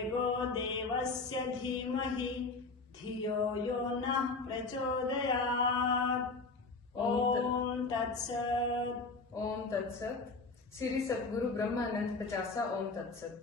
भर्गो देवस्य धीमहि धियो यो नः प्रचोदयात्। ओम तत्सत। ओम तत्सत। श्री सतगुरु ब्रह्मानंद 50 ओम तत्सत।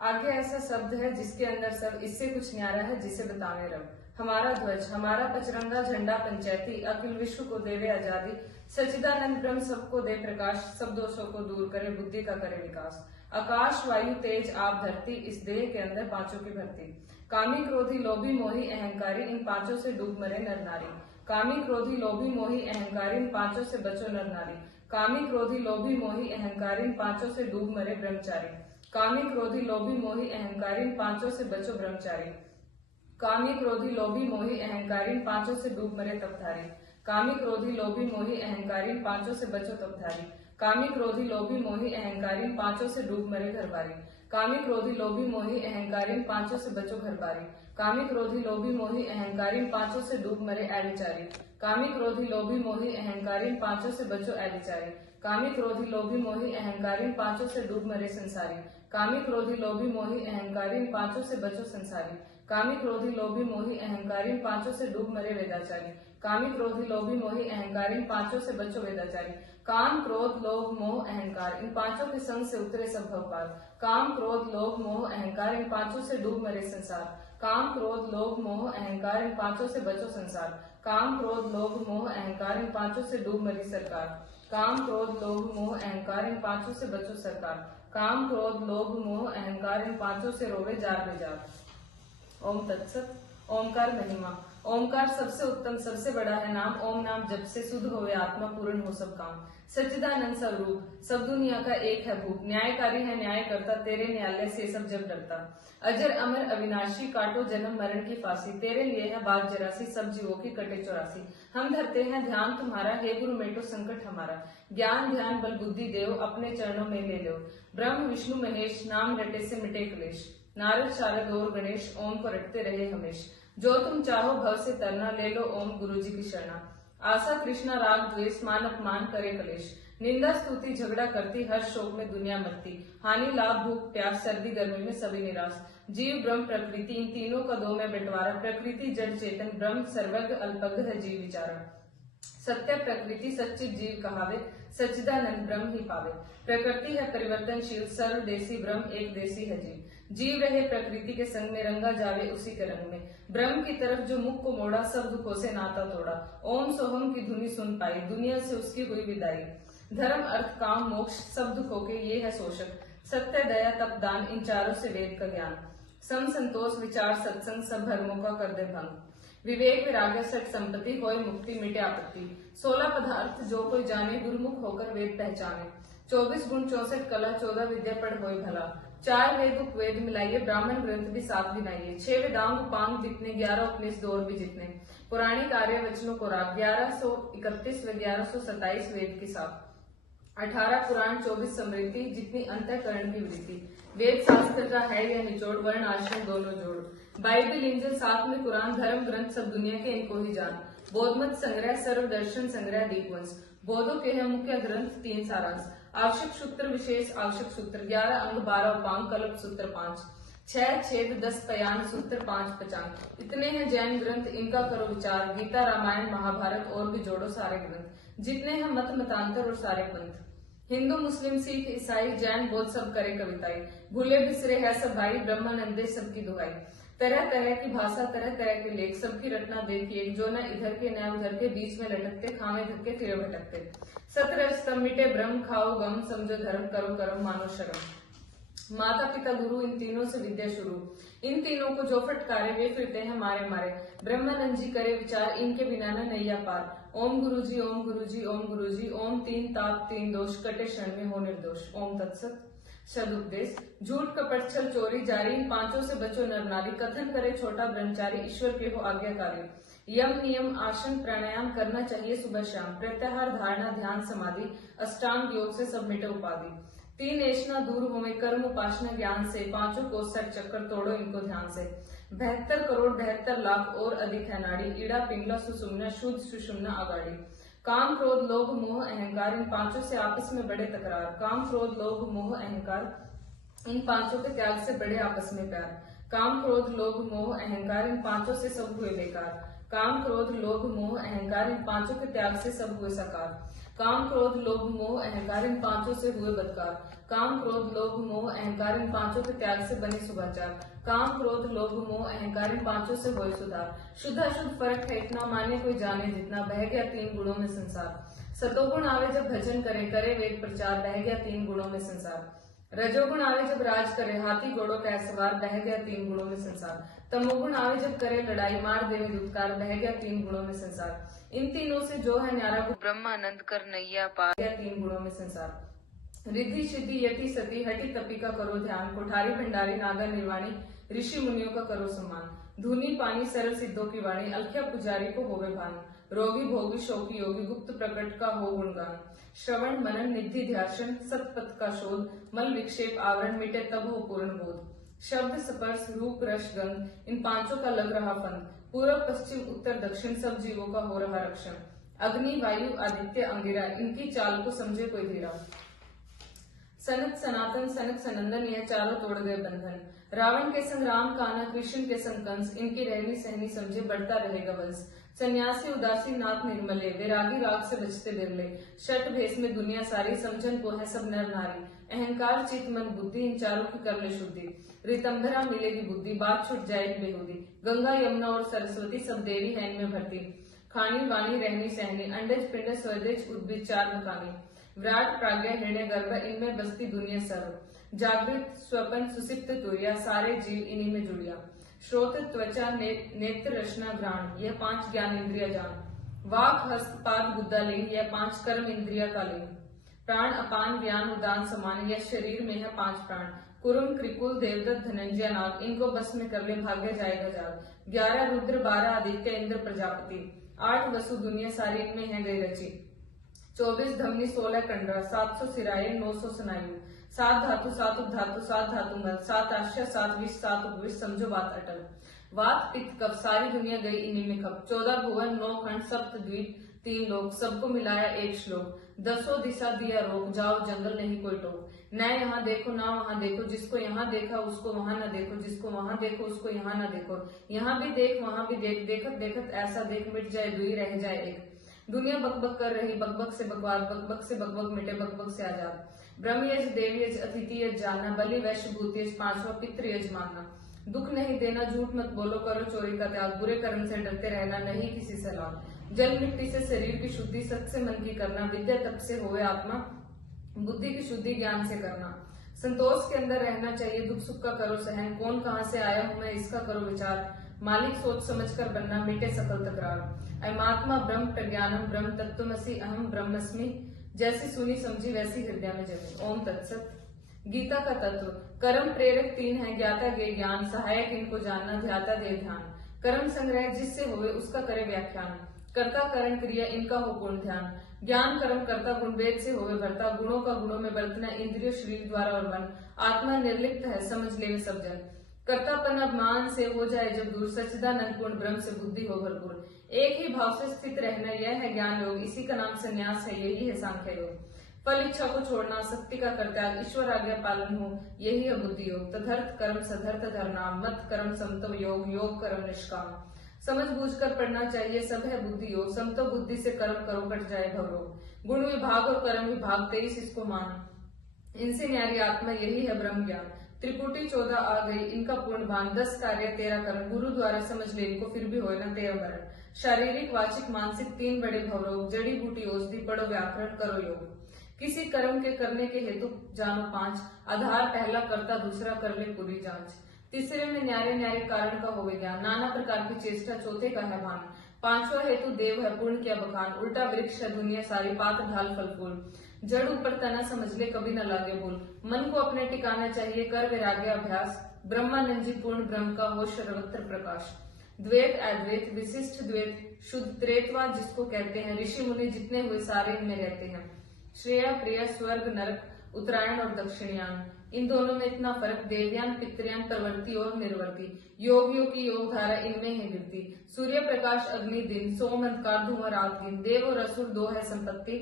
आगे ऐसा शब्द है जिसके अंदर सब, इससे कुछ न्यारा है जिसे बतावे रब। हमारा ध्वज, हमारा पचरंगा झंडा पंचायती, अखिल विश्व को देवे आजादी। सच्चिदानंद ब्रह्म सबको दे प्रकाश, सब दोषों को दूर करे, बुद्धि का करे विकास। आकाश वायु तेज आप धरती, इस देह के अंदर पांचों की भर्ती। कामी क्रोधी लोभी मोही अहंकारी, इन पांचों से डूब मरे नर नारी। कामी क्रोधी लोभी मोही अहंकारी, इन पांचों से बचो नर नारी। कामी क्रोधी लोभी मोही अहंकारी, इन पांचों से डूब मरे ब्रह्मचारी। कामी क्रोधी लोभी मोही अहंकारी, इन पांचों से बचो ब्रह्मचारी। कामी क्रोधी लोभी मोही अहंकारी, इन पांचों से डूब मरे तपधारी। कामी क्रोधी लोभी मोही अहंकारी, इन पांचों से बचो तपधारी। कामी क्रोधी लोभी मोही अहंकारी, इन पांचों से डूब मरे घरबारी। कामी क्रोधी लोभी मोही अहंकारी, इन पांचों से बचो घरबारी। कामी क्रोधी लोभी मोही अहंकारी, इन पांचों से डूब मरे अविचारी। कामी क्रोधी लोभी मोही अहंकारी, इन पांचों से बचो अविचारी। कामी क्रोधी लोभी मोही अहंकारी, इन पांचों से डूब मरे संसारी। कामी क्रोधी लोभी मोही अहंकारी, इन पांचों से बचो संसारी। कामी क्रोधी लोभी मोही अहंकारी, इन पांचों से डूब मरे वेदाचारी। कामी क्रोधी लोभी मोही अहंकारी, इन पांचों से बचो वेदाचारी। काम क्रोध लोभ मोह अहंकार, इन पांचों के संग से उतरे सब भवपाल। काम क्रोध लोभ मोह अहंकार, इन पांचों से डूब मरे संसार। काम क्रोध लोभ मोह अहंकार, इन पांचों से बचो संसार। काम क्रोध लोभ मोह अहंकार, इन पांचों से डूब मरी सरकार। काम क्रोध लोभ मोह अहंकार, इन पांचों से बचो सरकार। काम क्रोध लोभ मोह अहंकार, इन पांचों से रोवे जार बेजार। ओम तत्सत। ओमकार महिमा। ओमकार सबसे उत्तम सबसे बड़ा है नाम। ओम नाम जब से शुद्ध होवे आत्मा, पूर्ण हो सब काम। सच्चिदानंद स्वरूप, सब दुनिया का एक है भूप। न्यायकारी है न्याय करता, तेरे न्यायालय से सब जब डरता। अजर अमर अविनाशी, काटो जन्म मरण की फांसी। तेरे लिए है बात जरासी, सब जीवों की कटे 84। हम धरते हैं ध्यान तुम्हारा, हे गुरु मेटो संकट हमारा। ज्ञान ध्यान बल बुद्धि देव, अपने चरणों में ले लो। ब्रह्म विष्णु महेश, नाम रटे से मिटे क्लेश। नारद शारद और गणेश, ओम को रटते रहे हमेश। जो तुम चाहो भव से तरना, ले लो ओम गुरु जी की शरणा। आशा कृष्णा राग द्वेष, मान अपमान करे कलेश। निंदा स्तुति झगड़ा करती, हर शोक में दुनिया मरती। हानि लाभ भूख प्यास, सर्दी गर्मी में सभी निराश। जीव ब्रह्म प्रकृति, इन तीनों का दो में बंटवारा। प्रकृति जड़ चेतन, ब्रह्म सर्वज्ञ अल्पज्ञ है जीव विचारा। सत्य प्रकृति सच्चित जीव कहावे, सच्चिदानंद ब्रह्म ही पावे। प्रकृति है परिवर्तनशील, सर्वदेशी ब्रह्म एक देशी है जीव। जीव रहे प्रकृति के संग में, रंगा जावे उसी के रंग में। ब्रह्म की तरफ जो मुख को मोड़ा, सब दुखों से नाता तोड़ा। ओम सोहम की धुनी सुन पाई, दुनिया से उसकी हुई विदाई। धर्म अर्थ काम मोक्ष, सब दुखों के ये है शोषक। सत्य दया तप दान, इन चारों से वेद का ज्ञान। सम संतोष विचार सत्संग, सब धर्मों का कर दे भंग। विवेक विराग्य सठ संपत्ति, होय मुक्ति मिटे आपत्ति। 16 पदार्थ जो कोई जाने, गुरुमुख होकर वेद पहचाने। 24 गुण 64 कला, 14 विद्या पढ़ होय भला। 4 वेद उपवेद मिलाइए, ब्राह्मण ग्रंथ भी साथ गिनाइए। 6 वेदांग उपांग जितने, 11 उपनिषद दौर भी जितने। पुराणिक आर्य वचनों को राग, 1131 व 1127 वेद के साथ। 18 पुराण 24 समृद्धि, जितनी अंतःकरण की वृत्ति। वेद शास्त्र का है यह निचोड़, वर्ण आश्रम दोनों जोड़। बाइबल इंजल साथ में कुरान, धर्म ग्रंथ सब दुनिया के इनको ही जान। बोधमत संग्रह सर्व दर्शन संग्रह दीपवंश। बोधों के है मुख्य ग्रंथ 3 सारांश। आवश्यक सूत्र विशेष आवश्यक सूत्र, 11 अंग 12 उपांग, कल्प सूत्र 5। 6 छेद 10 पयान, सूत्र 5 पचांग। इतने हैं जैन ग्रंथ, इनका करो विचार। गीता रामायण महाभारत और भी जोड़ो सारे ग्रंथ। जितने हैं मत मतांतर और सारे पंथ। हिंदू मुस्लिम सिख ईसाई जैन बौद्ध सब करे कविताई। भूले बिसरे है सब भाई, ब्रह्मानंदे सबकी दुहाई। तरह तरह की भाषा तरह तरह के लेख, सबकी रटना देखिए। जो न इधर के न उधर के, बीच में लटकते, खामे धक्के फिरे भटकते। 17 स्तंभ मिटे ब्रह्म, खाओ गम, समझो धर्म, करो कर्म, मानो शर्म। माता पिता गुरु, इन तीनों से विद्या शुरू। इन तीनों को जो फटकारे, वे फिरते हैं मारे मारे। ब्रह्मानंद जी करे विचार, इनके बिना न नैया पार। ओम गुरु जी ओम गुरु जी ओम गुरु जी। ओम 3 ताप 3 दोष, कटे क्षण में हो निर्दोष। ओम तत्सत। सदुपदेश। झूठ कपट छल चोरी जारी, इन पांचों से बचो नर नारी। कथन करे छोटा ब्रह्मचारी, ईश्वर के हो आज्ञाकारी। यम नियम आसन प्राणायाम करना चाहिए सुबह शाम। प्रत्याहार धारणा ध्यान समाधि, अष्टांग योग से सब मिटे उपाधि। 3 ऐष्णा दूर होवे कर्म उपासना ज्ञान से। 5 कोस 60 चक्कर तोड़ो इनको ध्यान से। 72 करोड़ 72 लाख और अधिक है नाड़ी। ईड़ा पिंगला सुषुम्ना, शुद्ध सुषुम्ना अगाड़ी। काम क्रोध लोभ मोह अहंकार, इन पांचों से आपस में बड़े तकरार। काम क्रोध लोभ मोह अहंकार, इन पांचों के त्याग से बढ़े आपस में प्यार। काम क्रोध लोभ मोह अहंकार इन पांचों से सब हुए बेकार। काम क्रोध लोभ मोह अहंकार इन पांचों के त्याग से सब हुए साकार। काम क्रोध लोभ मोह अहंकार इन पांचों से हुए बदकार। काम क्रोध लोभ मोह अहंकार इन पांचों के त्याग से बने शुभाचार। काम क्रोध लोभ मोह अहंकार इन पांचों से हुए सुधार। शुद्ध अशुद्ध फर्क है इतना, माने कोई जाने जितना, बह गया तीन गुणों में संसार। सतोगुण आवे जब भजन करे, करे वेद प्रचार, बह गया तीन गुणों में संसार। रजोगुण आवे जब राज करे, हाथी घोड़ों का सवार, बह गया तीन गुणों में संसार। तमोगुण आवे जब करे लड़ाई, मार देवे दुत्कार, बह गया तीन गुणों में संसार। इन तीनों से जो है न्यारा, ब्रह्मानंद कर नैया पार, गया तीन गुणों में संसार। रिद्धि सिद्धि यति सती हटि तपी का करो ध्यान, कोठारी भंडारी नागर निर्वाणी, ऋषि मुनियों का करो सम्मान। धूनी पानी सरल सिद्धों की वाणी, अलख्या पुजारी को होवे भान। रोगी भोगी शोकी योगी, गुप्त प्रकट का हो गुणगान। श्रवण मनन निधि ध्यान, सतपथ का शोध, मल विक्षेप आवरण मिटे तब हो पूर्ण बोध। शब्द स्पर्श रूप रस गंध इन पांचों का लग रहा फंद, पूर्व पश्चिम उत्तर दक्षिण सब जीवों का हो रहा रक्षण। अग्नि वायु आदित्य अंगिरा, इनकी चाल को समझे कोई धीरा। सनत सनातन सनक सनंदन, यह चारों तोड़ गए बंधन। रावण के संग राम कान्हा, कृष्ण के संग कंस, इनकी रहनी सहनी समझे बढ़ता रहेगा वंश। सन्यासी उदासी नाथ निर्मले, वैरागी राग से बचते बिरले। शठ भेष में दुनिया सारी, समझन को है सब नर नारी। अहंकार चित मन बुद्धि, इन चारों की कर ले शुद्धि। रितंभरा मिलेगी बुद्धि, बात छूट जाएगी बेहूदी। गंगा यमुना और सरस्वती सब देवी है इनमें भरती। खानी वाणी रहनी सहनी, अंडज पिंड स्वदेश उद्भिद चार मुकानी। विराट प्राज्ञा हृदय गर्भ, इनमें बसती दुनिया सर्व। जागृत स्वपन सुसिप्त तुर्या, सारे जीव इन्हीं में जुड़िया। श्रोत त्वचा नेत्र रचना घ्राण, यह पांच ज्ञान इंद्रिया जान। वाक हस्त पाद बुद्धा लिंग, यह पांच कर्म इंद्रिया का लिंग। प्राण अपान व्यान उदान समान, यह शरीर में है पांच प्राण। कुरुम कृकुल देवदत्त धनंजय नाग, इनको बस में कर ले भाग्य जाएगा जाग। 11 रुद्र 12 आदित्य इंद्र प्रजापति, 8 वसु दुनिया सारी इनमें है गई रची। 24 धमनी 16 कंडरा, 700 सिराए 900 स्नायु। 7 धातु 7 उपधातु 7 धातु मल, 7 आश्चर्य 7 विष 7 उपविष, समझो बात अटल। वात पित्त कफ, सारी दुनिया गई इन्हीं में खप। 14 भुवन 9 खंड सप्त द्वीप 3 लोक, सबको मिलाया एक श्लोक। 10 दिशा दिया रोक, जाओ जंगल नहीं कोई टोक। न यहाँ देखो ना वहाँ देखो, जिसको यहाँ देखा उसको वहाँ न देखो, जिसको वहाँ देखो उसको यहाँ न देखो। यहाँ भी देख वहाँ भी देख, देखत देखत ऐसा देख, मिट जाए दुई रह जाए एक। दुनिया बकबक कर रही, बकबक से बकवाद, बकबक से बकबक मिटे, बकबक से आजाद। ब्रह्म यज देव यज अतिथि यज जानना, बलि वैश्य भूत यज, पांचवा पितृ यज मानना। दुख नहीं देना, झूठ मत बोलो, करो चोरी का त्याग, बुरे कर्म से डरते रहना, नहीं किसी से लाभ। जल मिट्टी से शरीर की शुद्धि, सत से मन की करना, विद्या तप से होवे आत्मा, बुद्धि की शुद्धि ज्ञान से करना। संतोष के अंदर रहना चाहिए, दुख सुख का करो सहन, कौन कहाँ से आया हूं मैं इसका करो विचार। मालिक सोच समझ कर बनना, मिटे सकल तकरार। अयमात्मा ब्रह्म प्रज्ञानम ब्रह्म तत्त्वमसि अहम ब्रह्मस्मि, जैसी सुनी समझी वैसी हृदय में जमी। ओम तत्सत। गीता का तत्व। कर्म प्रेरक 3 है, ज्ञाता गे ज्ञान, सहायक इनको जानना, ध्याता दे ध्यान। कर्म संग्रह जिससे होवे उसका करे व्याख्यान, कर्ता करण क्रिया इनका हो पूर्ण ध्यान। ज्ञान कर्म कर्ता गुण वेद से होवे भरता, गुणों का गुणों में बरतना, इंद्रियों शरीर द्वारा और मन। आत्मा निर्लिप्त है, समझ ले सब जन। कर्तापन अभिमान से हो जाए जब दूर, सच्चिदानंद पूर्ण ब्रह्म से बुद्धि हो भरपूर। एक ही भाव से स्थित रहना, यह है ज्ञान योग, इसी का नाम संन्यास है, यही है सांख्य योग। फल इच्छा को छोड़ना, शक्ति का कर्त्याग, ईश्वर आज्ञा पालन हो, यही है बुद्धि योग। तदर्थ कर्म सदर्थ धरना, मत कर्म समत्व योग, योग कर्म निष्काम। समझ बूझ कर पढ़ना चाहिए, सब है बुद्धि योग, समत्व बुद्धि से कर्म करो कट जाए भवरोग। गुण विभाग और कर्म विभाग 23 इसको मान, इनसे न्यारी आत्मा यही है ब्रह्म ज्ञान। त्रिपुटी 14 आ गई, इनका पूर्ण भान, 10 कार्य 13 कर्म, गुरु द्वारा समझ ले इनको, फिर भी होए न 13 मरण। शारीरिक वाचिक मानसिक 3 बड़े भवरोग, जड़ी बूटी औषधि, पढ़ो व्याकरण करो योग। किसी कर्म के करने के हेतु जानो 5, आधार पहला कर्ता, दूसरा कर ले पूरी जांच। तीसरे में न्यारे न्यारे कारण का होवे ज्ञान, नाना प्रकार की चेष्टा, चौथे का है भान। 5वां हेतु देव है, पूर्ण किया बखान, उल्टा वृक्ष है दुनिया सारी, पात ढाल फल फूल। जड़ ऊपर तना समझ ले, कभी न लागे भूल। मन को अपने टिकाना चाहिए, कर वैराग्य अभ्यास। ब्रह्मानंद जी पूर्ण ब्रह्म का हो सर्वत्र प्रकाश। द्वैत अद्वैत विशिष्ट द्वैत, शुद्ध त्रेतवाद जिसको कहते हैं, ऋषि मुनि जितने हुए सारे इनमें रहते हैं। श्रेया प्रिया स्वर्ग नरक, उत्तरायण और दक्षिणयान, इन दोनों में इतना फर्क, देवयान पितृयान प्रवृत्ति और निर्वृत्ति। योगियों की योग धारा इनमें है गिरती। सूर्य प्रकाश अग्नि दिन, सोम अंधकार धुआं रात दिन, देव और असुर 2 है संपत्ति,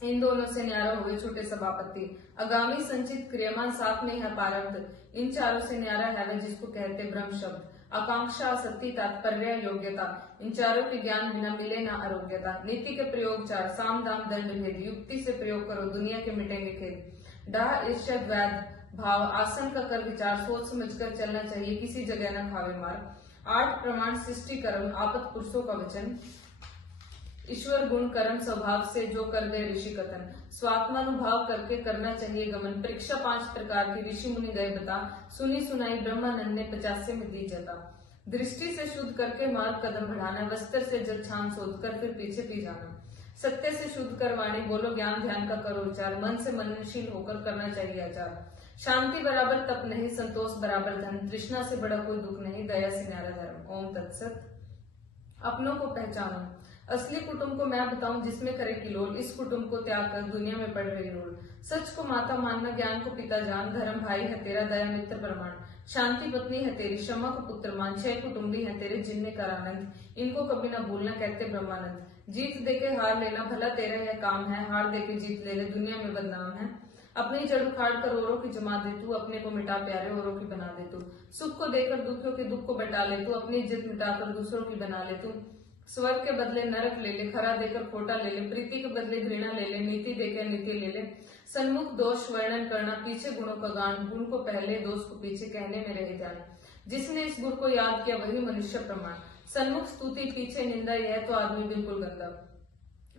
इन दोनों से न्यारा हुए छूटे सभापति। आगामी संचित क्रियमान साथ में है पारब्ध। इन चारों से न्यारा है वह जिसको कहते ब्रह्म शब्द। आकांक्षा, सत्य, तात्पर्य, योग्यता, इन चारों के ज्ञान बिना मिले ना आरोग्यता। नीति के प्रयोग चार, साम दाम दंड भेद। युक्ति से प्रयोग करो दुनिया के मिटेंगे खेद। डाह ईर्ष्या द्वैध भाव, आसन का कर विचार, सोच समझकर चलना चाहिए, किसी जगह न खावे मार। 8 प्रमाण सृष्टि कर्म, आपत पुरुषों का वचन। ईश्वर गुण कर्म स्वभाव से जो कर गए ऋषि कथन। स्वात्मानुभाव करके करना चाहिए गमन। परीक्षा 5 प्रकार की ऋषि मुनि गए बता। सुनी सुनाई ब्रह्मानंद ने 50 में दी जता। दृष्टि से शुद्ध करके मार्ग कदम बढ़ाना। वस्त्र से जल छान शोध कर फिर पीछे पी जाना। सत्य से शुद्ध कर वाणी, बोलो ज्ञान ध्यान का करो विचार। मन से मननशील होकर करना चाहिए आचार। शांति बराबर तप नहीं, संतोष बराबर धन। तृष्णा से बड़ा कोई दुख नहीं, दया से न्यारा धर्म। ओम तत्सत। अपनों को पहचानो। असली कुटुंब को मैं बताऊं जिसमें करे किलोल। इस कुटुंब को त्याग कर दुनिया में पड़ रही रोल। सच को माता मानना, ज्ञान को पिता जान। धर्म भाई है तेरा, दया मित्र प्रमाण। शांति पत्नी है तेरी, क्षमा को पुत्र मान। 6 कुटुंबी है तेरे जिनमें कर आनंद। इनको कभी ना भूलना कहते ब्रह्मानंद। जीत देके हार लेना भला तेरा यह काम है। हार देके जीत ले दुनिया में बदनाम है। अपनी जड़ उखाड़ कर औरों की जमा दे तू। अपने को मिटा प्यारे औरों की बना दे तू। सुख को देकर दुखियों के दुख को बटा ले तू। अपनी इज्जत मिटाकर दूसरों की बना ले तू। स्वर्ग के बदले नरक ले ले, खरा देकर खोटा ले ले। प्रीति के बदले घृणा ले ले, नीति देकर नीति ले ले। सन्मुख दोष वर्णन करना, पीछे गुणों का गान। गुण को पहले, दोष को पीछे, कहने में रहे ध्यान। जिसने इस गुण को याद किया वही मनुष्य प्रमाण। सन्मुख स्तुति, पीछे निंदा, यह तो आदमी बिल्कुल गंदा।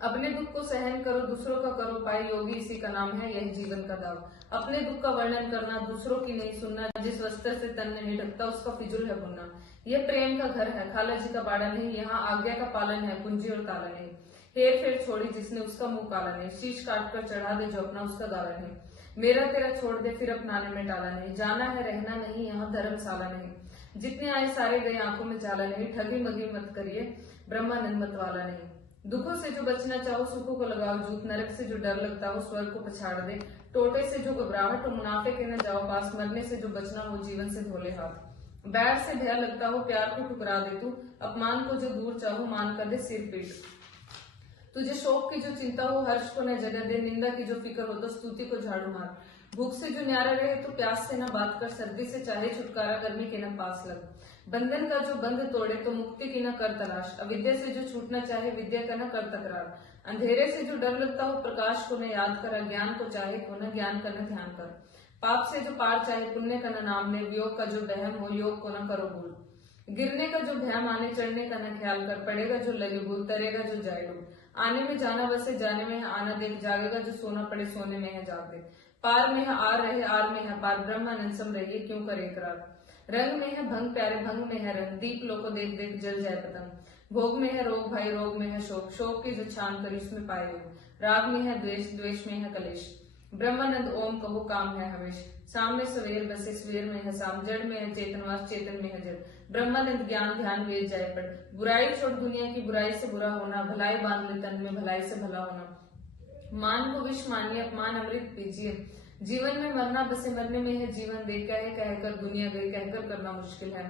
अपने दुख को सहन करो, दूसरों का करो पाई। योगी इसी का नाम है, यह जीवन का दाव। अपने दुख का वर्णन करना, दूसरों की नहीं सुनना। जिस वस्त्र से तन नहीं ढकता उसका फिजूल है बुनना। यह प्रेम का घर है, खाला जी का बाड़ा नहीं। यहाँ आज्ञा का पालन है, कुंजी और ताला नहीं। हेर फेर छोड़ी जिसने उसका मुंह काला नहीं। शीश काट कर चढ़ा दे जो अपना उसका गाला नहीं। मेरा तेरा छोड़ दे फिर अपनाने में टाला नहीं। जाना है रहना नहीं, यहाँ धर्मशाला नहीं। जितने आए सारे गए, आंखों में जाला नहीं। ठगी मगी मत करिए, ब्रह्मानंद मत वाला नहीं। दुखों से जो बचना चाहो, सुखों को लगाओ जूत। नरक से जो डर लगता हो, स्वर्ग को पछाड़ दे। टोटे से जो घबराहट हो, मुनाफे के न जाओ पास। मरने से जो बचना हो, जीवन से धोले हाथ। बैर से भय लगता हो, प्यार को ठुकरा दे तू। अपमान को जो दूर चाहो, मान कर दे सिर पीट। तुझे शोक की जो चिंता हो, हर्ष को न जगह दे। निंदा की जो फिक्र हो, तो स्तुति को झाड़ू मार। भूख से जो न्यारा रहे, तो प्यास से न बात कर। सर्दी से चाहे छुटकारा, गर्मी के न पास लग। बंधन का जो बंध तोड़े, तो मुक्ति की न कर तलाश। अविद्या से जो छूटना चाहे, विद्या का न कर तकरार। अंधेरे से जो डर लगता हो, प्रकाश को न याद कर। ज्ञान को चाहे खो न, ज्ञान का न ध्यान कर। पाप से जो पार चाहे, पुण्य का न नाम ले। वियोग का जो बहम हो, योग को न करो भूल। गिरने का जो भय माने, चढ़ने का न ख्याल कर। पड़ेगा जो लगे भूल, तरेगा जो जाए डूब। आने में जाना बसे, जाने में है आना देख। जागेगा जो सोना पड़े, सोने में है जाग दे। पार में है आर रहे, आर में है पार। ब्रह्मानंद सम रहिए, क्यों करे इकरार। रंग में है भंग प्यारे, भंग में है रंग। दीप लो को देख देख जल जाए पतंग। भोग में है रोग भाई, रोग में है शोक। शोक की जो छान करी, उसमें पाए योग। राग में है द्वेष, द्वेष में है कलेश। ब्रह्मानंद ओम कहो, काम है हमेश। सामने सवेर बसे, सवेर में है शाम। जड़ में है चेतनवास, चेतन में है जड़। ब्रह्मानंद ज्ञान ध्यान वेद जाए पढ़। बुराई छोड़ दुनिया की, बुराई से बुरा होना। भलाई बांध ले तन में, भलाई से भला होना। मान को विष मानिए, अपमान अमृत पीजिए। जीवन में मरना बसे, मरने में है जीवन दे। कहे कहकर दुनिया गई, कहकर करना मुश्किल है।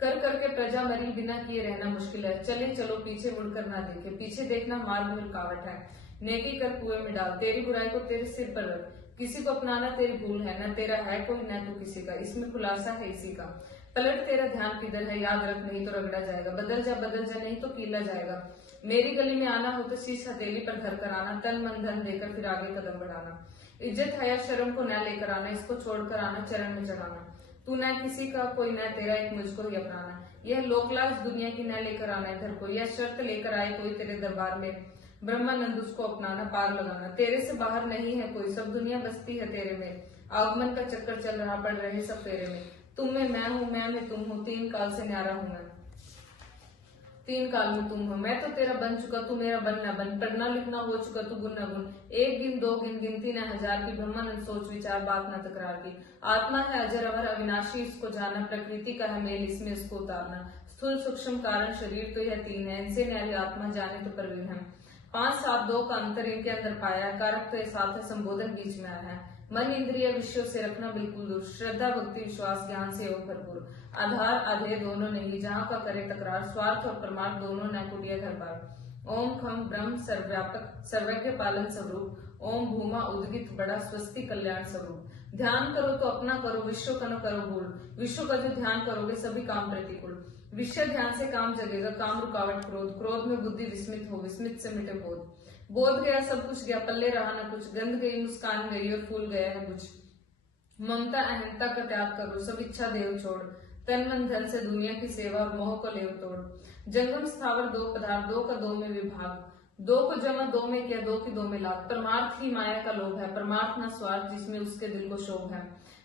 कर करके प्रजा मरी, बिना किए रहना मुश्किल है। चले चलो पीछे मुड़कर ना देखे, पीछे देखना मार्ग में रुकावट है। नेकी कर कुएं में डाल, तेरी बुराई को तेरे सिर पर रख। किसी को अपनाना तेरी भूल है, न तेरा है कोई न तू किसी का। इसमें खुलासा है इसी का। पलट तेरा ध्यान किधर है, याद रख नहीं तो रगड़ा जाएगा। बदल जा नहीं तो कीला जाएगा। मेरी गली में आना हो तो शीश हथेली पर धर कर आना। तन मन धन देकर फिर आगे कदम बढ़ाना। इज्जत हया शर्म को न लेकर आना, इसको छोड़कर आना चरण में चढ़ाना। तू न किसी का कोई न तेरा, एक मुझको ही अपनाना। यह लोकलाज दुनिया की न लेकर आना इधर कोई। यह शर्त लेकर आए कोई तेरे दरबार में, ब्रह्मानंद उसको अपनाना पार लगाना। तेरे से बाहर नहीं है कोई, सब दुनिया बसती है तेरे में। आगमन का चक्कर चल रहा, पड़ रहे सब फेरे में। तुम में मैं हूँ, मैं में तुम हो, तीन काल से न्यारा हूं मैं। तीन काल में तुम हो, मैं तो तेरा बन चुका, तू मेरा बन न बन। पढ़ना लिखना हो चुका, तू गुन न गुन। एक गिन दो गिन, गिनती न हजार की। ब्रह्मानंद सोच विचार, बात न तकरार की। आत्मा है अजर अमर अविनाशी, इसको जाना। प्रकृति का है मेल, इसमें इसको उतारना। स्थूल सूक्ष्म कारण शरीर तो यह तीन है, इनसे न्यारी आत्मा जाने तो परवीन है। 5 7 2 का अंतर इनके अंदर पाया है। कारक तो ये साथ है, संबोधन बीच में आया है। मन इंद्रिय विषयों से रखना बिल्कुल दूर। श्रद्धा भक्ति विश्वास ज्ञान से योग भरपूर। आधार आधेय दोनों नहीं, जहाँ का करे तकरार। स्वार्थ और परमार्थ दोनों न कुटिया घर बार। ओम खम ब्रह्म सर्वव्यापक, सर्वज्ञ पालन स्वरूप। ओम भूमा उद्गित बड़ा स्वस्ति कल्याण स्वरूप। ध्यान करो तो अपना करो, विश्व का न करो भूल। विश्व का जो ध्यान करोगे सभी काम प्रतिकूल। विषय ध्यान से काम जगेगा, काम रुकावट क्रोध। क्रोध में बुद्धि विस्मित हो, विस्मित से मिटे बोध। बोध गया सब कुछ गया, पल्ले रहा न कुछ। गंध गई मुस्कान गई और फूल गया है कुछ। ममता अहंता का त्याग करो, सब इच्छा देव छोड़। तन मन धन से दुनिया की सेवा और मोह को लेव तोड़। जंगम स्थावर दो पदार्थ, दो का दो में विभाग। दो को जमा दो में किया, दो की दो में लाभ। परमार्थ ही माया का लोभ है, परमार्थ न स्वार्थ जिसमें उसके दिल को शोभ है।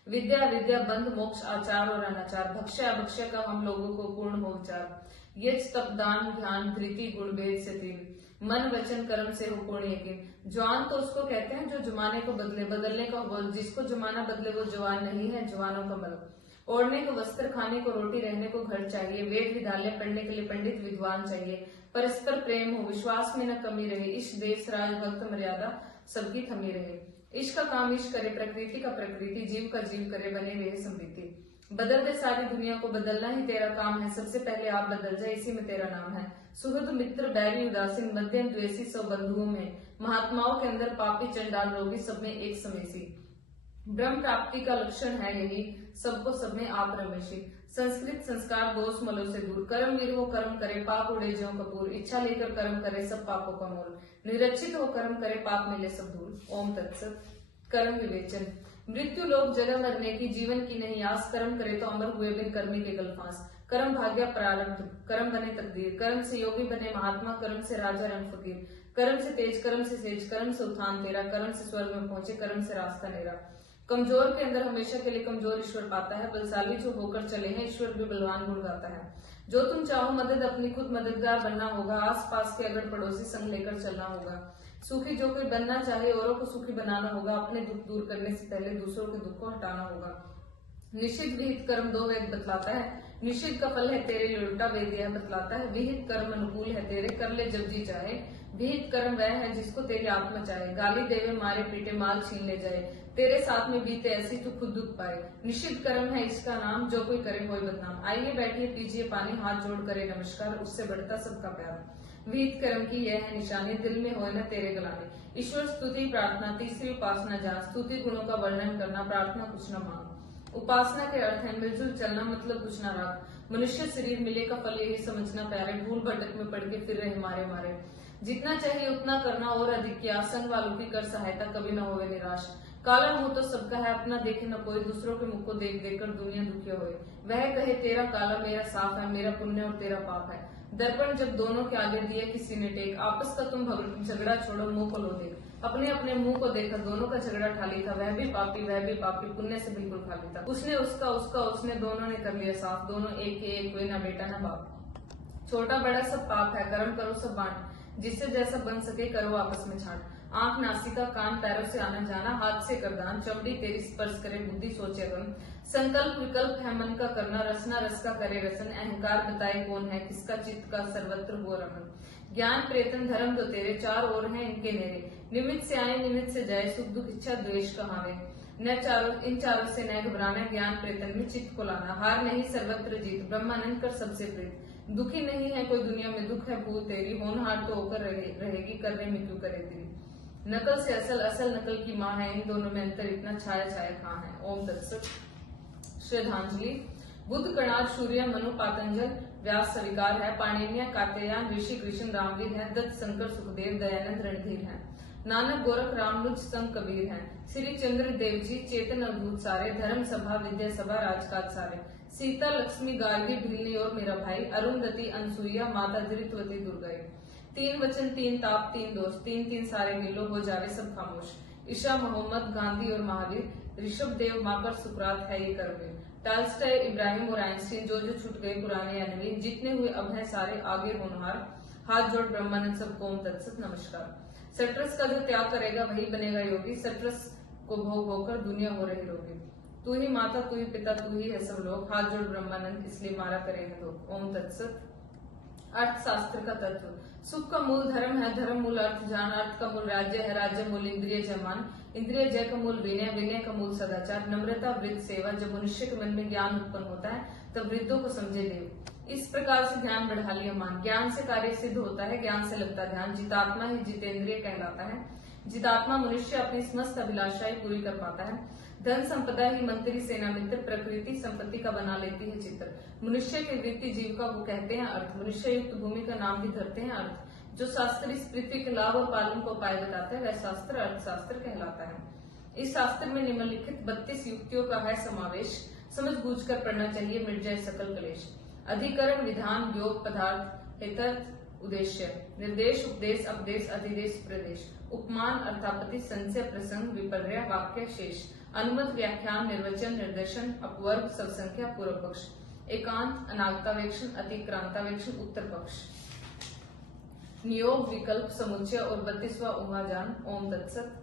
विद्या विद्या बंध मोक्ष आचार और अनाचार। भक्ष्य अभक्ष्य का हम लोगों को पूर्ण हो विचार। यज्ञ तप दान ध्यान धृति गुण भेद से तीन। मन वचन कर्म से हो पूर्ण यकीन। जवान तो उसको कहते हैं जो जमाने को बदले, बदलने का बल। जिसको जमाना बदले वो जवान नहीं है, जवानों का बल। ओढ़ने को वस्त्र, खाने को रोटी, रहने को घर चाहिए। वेद विद्यालय पढ़ने के लिए पंडित विद्वान चाहिए। परस्पर प्रेम हो, विश्वास में न कमी रहे। इष्ट देश राज भक्त मर्यादा सबकी थमी रहे। इश्क का काम इश्क करे, प्रकृति का प्रकृति, जीव का जीव करे, बने रहे समृद्धि। बदल दे सारी दुनिया को, बदलना ही तेरा काम है। सबसे पहले आप बदल जाए, इसी में तेरा नाम है। सुहृद मित्र बैरी उदासीन, मध्यम द्वेषी सब बंधुओं में। महात्माओं के अंदर पापी चंडाल रोगी, सब में एक समेसी। ब्रह्म प्राप्ति का लक्षण है यही, सबको सब में आप रमेशी। संस्कृत संस्कार दोष मलों से दूर। कर्म वीर हो कर्म करे, पाप उड़े ज्यों कपूर। इच्छा लेकर कर्म करे, सब पापों का मूल। निरक्षित हो कर्म करे, पाप मिले सब दूर। ओम तत्सत। कर्म विवेचन। मृत्यु लोग जगह मरने की, जीवन की नहीं आस। कर्म करे तो अमर हुए बिन कर्मी के गलफांस। कर्म भाग्य प्रारब्ध, कर्म बने तकदीर। कर्म से योगी बने महात्मा, कर्म से राजा रंग फकीर। कर्म से तेज, कर्म से सेज, कर्म से उत्थान तेरा। कर्म से स्वर्ग में पहुंचे, कर्म से रास्ता नेरा। कमजोर के अंदर हमेशा के लिए कमजोर ईश्वर पाता है। बलशाली जो होकर चले हैं, ईश्वर भी बलवान गुण गाता है। जो तुम चाहो मदद, अपनी खुद मददगार बनना होगा। आस पास के अगर पड़ोसी संग लेकर चलना होगा। सुखी जो कोई बनना चाहे, औरों को सुखी बनाना होगा। अपने दुख दूर करने से पहले दूसरों के दुख को हटाना होगा। निषिद्ध विहित कर्म दो वेद बतलाता है। निषिद्ध का फल है तेरे लिए उल्टा, वेद यह बतलाता है। विहित कर्म अनुकूल है तेरे, कर ले जब जी चाहे। विहित कर्म वह है जिसको तेरी आत्मा चाहे। गाली देवे मारे पीटे, माल छीन ले जाए। तेरे साथ में बीते ऐसी तू खुद दुख पाए। निषिद्ध कर्म है इसका नाम, जो कोई करे होए बदनाम। आइए बैठिए पीजिए पानी, हाथ जोड़ करे नमस्कार। उससे बढ़ता सबका प्यार। विहित कर्म की यह है निशानी, दिल में होए न तेरे गलाने। ईश्वर स्तुति प्रार्थना, तीसरी उपासना जान। स्तुति गुणों का वर्णन करना, प्रार्थना कुछ न मांग। उपासना के अर्थ है मिलजुल चलना, मतलब कुछ न राख। मनुष्य शरीर मिले का फल यही समझना प्यारे। भूल भटक में पड़ के फिर रहे मारे मारे। जितना चाहिए उतना करना और अधिक किया। संग वालों की कर सहायता, कभी न होवे निराश। काला मुंह तो सबका है, अपना देखे न कोई। दूसरों के मुख को देख देख कर दुनिया दुखी होए। वह कहे तेरा काला मेरा साफ है, मेरा पुण्य और तेरा पाप है। दर्पण जब दोनों के आगे दिए किसी ने टेक। आपस का तुम झगड़ा छोड़ो, मुंह को लो देख। अपने अपने मुंह को देखा, दोनों का झगड़ा ठाली था। वह भी पापी वह भी पापी, पुण्य से बिल्कुल खाली था। उसने उसका उसका उसने, दोनों ने कर लिया साफ। दोनों एक के एक हुए, ना बेटा ना बाप। छोटा बड़ा सब पाप है, कर्म करो सब बांट। जिससे जैसा बन सके करो आपस में छांट। आंख नासिका कान पैरों से आना जाना, हाथ से करदान। चमड़ी तेरी स्पर्श करे, बुद्धि सोचे अगम। संकल्प विकल्प है मन का करना, रसना रस का करे रसन। अहंकार बताए कौन है, किसका चित्त का सर्वत्र हो रमन। ज्ञान प्रेतन धर्म तो तेरे, चार ओर हैं इनके नेरे। निमित्त से आए निमित्त से जाए, सुख दुख इच्छा द्वेष कहावे। न इन चारों से न घबराना, ज्ञान प्रेतन में चित्त को लाना। हार नहीं सर्वत्र जीत, ब्रह्मानंद कर सबसे प्रीत। दुखी नहीं है कोई दुनिया में, दुख है भूल तेरी। होनहार तो होकर रहेगी, करने में क्यों करे तेरी। नकल से असल, असल नकल की माँ है। इन दोनों में अंतर इतना छाया छाया कहाँ है। ओम तत्सत। श्रद्धांजलि। बुद्ध कणाद सूर्य मनु पातंजल व्यास स्वीकार है। पाणिनिया कात्यायन ऋषि कृष्ण रामवीर है। दत्त शंकर सुखदेव दयानंद रणधीर है। नानक गोरख रामनुज संत कबीर है। श्री चंद्र देव जी चेतन अद्भुत सारे। धर्म सभा विद्या सभा राजकाज सारे। सीता लक्ष्मी गार्गी भिल्ली और मेरा भाई। अरुंधति अनसुईया माता धृतवती दुर्गाई। तीन वचन तीन ताप तीन दोष, तीन तीन सारे मिलो हो जावे सब खामोश। ईशा मोहम्मद गांधी और महावीर। ऋषभ देव माकर सुकरात है ये कर्मवीर। टाल्स्टॉय इब्राहिम और आइंस्टीन जो जो छूट गए पुराने या नवीन। जितने हुए अब हैं सारे आगे होनहार। हाथ जोड़ ब्रह्मानंद सबको ओम तत्सत नमस्कार। सट्रस का जो त्याग करेगा वही बनेगा योगी। सट्रस को भोग होकर दुनिया हो रही रोगी। तू ही माता तू ही पिता तू ही है सब लोग। हाथ जोड़ ब्रह्मानंद इसलिए मारा करे हैं लोग। ओम तत्सत। अर्थशास्त्र का तत्व। सुख का मूल धर्म है, धर्म मूल अर्थ जान। अर्थ का मूल राज्य है, राज्य मूल इंद्रिय जयमान। इंद्रिय जय का मूल विनय, विनय का मूल सदाचार। नम्रता वृद्ध सेवा। जब मनुष्य के मन में ज्ञान उत्पन्न होता है तब वृद्धों को समझे देव। इस प्रकार से ध्यान बढ़ा लिया मान। ज्ञान से कार्य सिद्ध होता है, ज्ञान से लगता ध्यान। जितात्मा ही जितेंद्रिय कहलाता है। जितात्मा मनुष्य अपनी समस्त अभिलाषाएं पूरी कर पाता है। धन संपदा ही मंत्री सेना मित्र, प्रकृति संपत्ति का बना लेती है चित्र। मनुष्य की वृत्ति जीविका को कहते हैं अर्थ। मनुष्य युक्त भूमि का नाम भी धरते हैं अर्थ। जो शास्त्र इस पृथ्वी के लाभ और पालन को उपाय बताता है वह शास्त्र अर्थशास्त्र कहलाता है। इस शास्त्र में निम्नलिखित 32 युक्तियों का है समावेश। समझ बूझ कर पढ़ना चाहिए, मिट जाए सकल कलेश। अधिकरण, विधान, योग, पदार्थ, हितर्थ, उद्देश्य, निर्देश, उपदेश, अपदेश, अधिदेश, प्रदेश, उपमान, अर्थापत्ति, संशय, प्रसंग, विपर्य, वाक्य, शेष, अनुमत, व्याख्यान, निर्वचन, निर्देशन, अपवर्ग, सबसंख्या, पूर्व पक्ष, एकांत, अनागतावेक्षण, अतिक्रांतावेक्षण, उत्तर पक्ष, नियोग, विकल्प, समुच्चय और 32वां ऊहाजान। ओम तत्सत।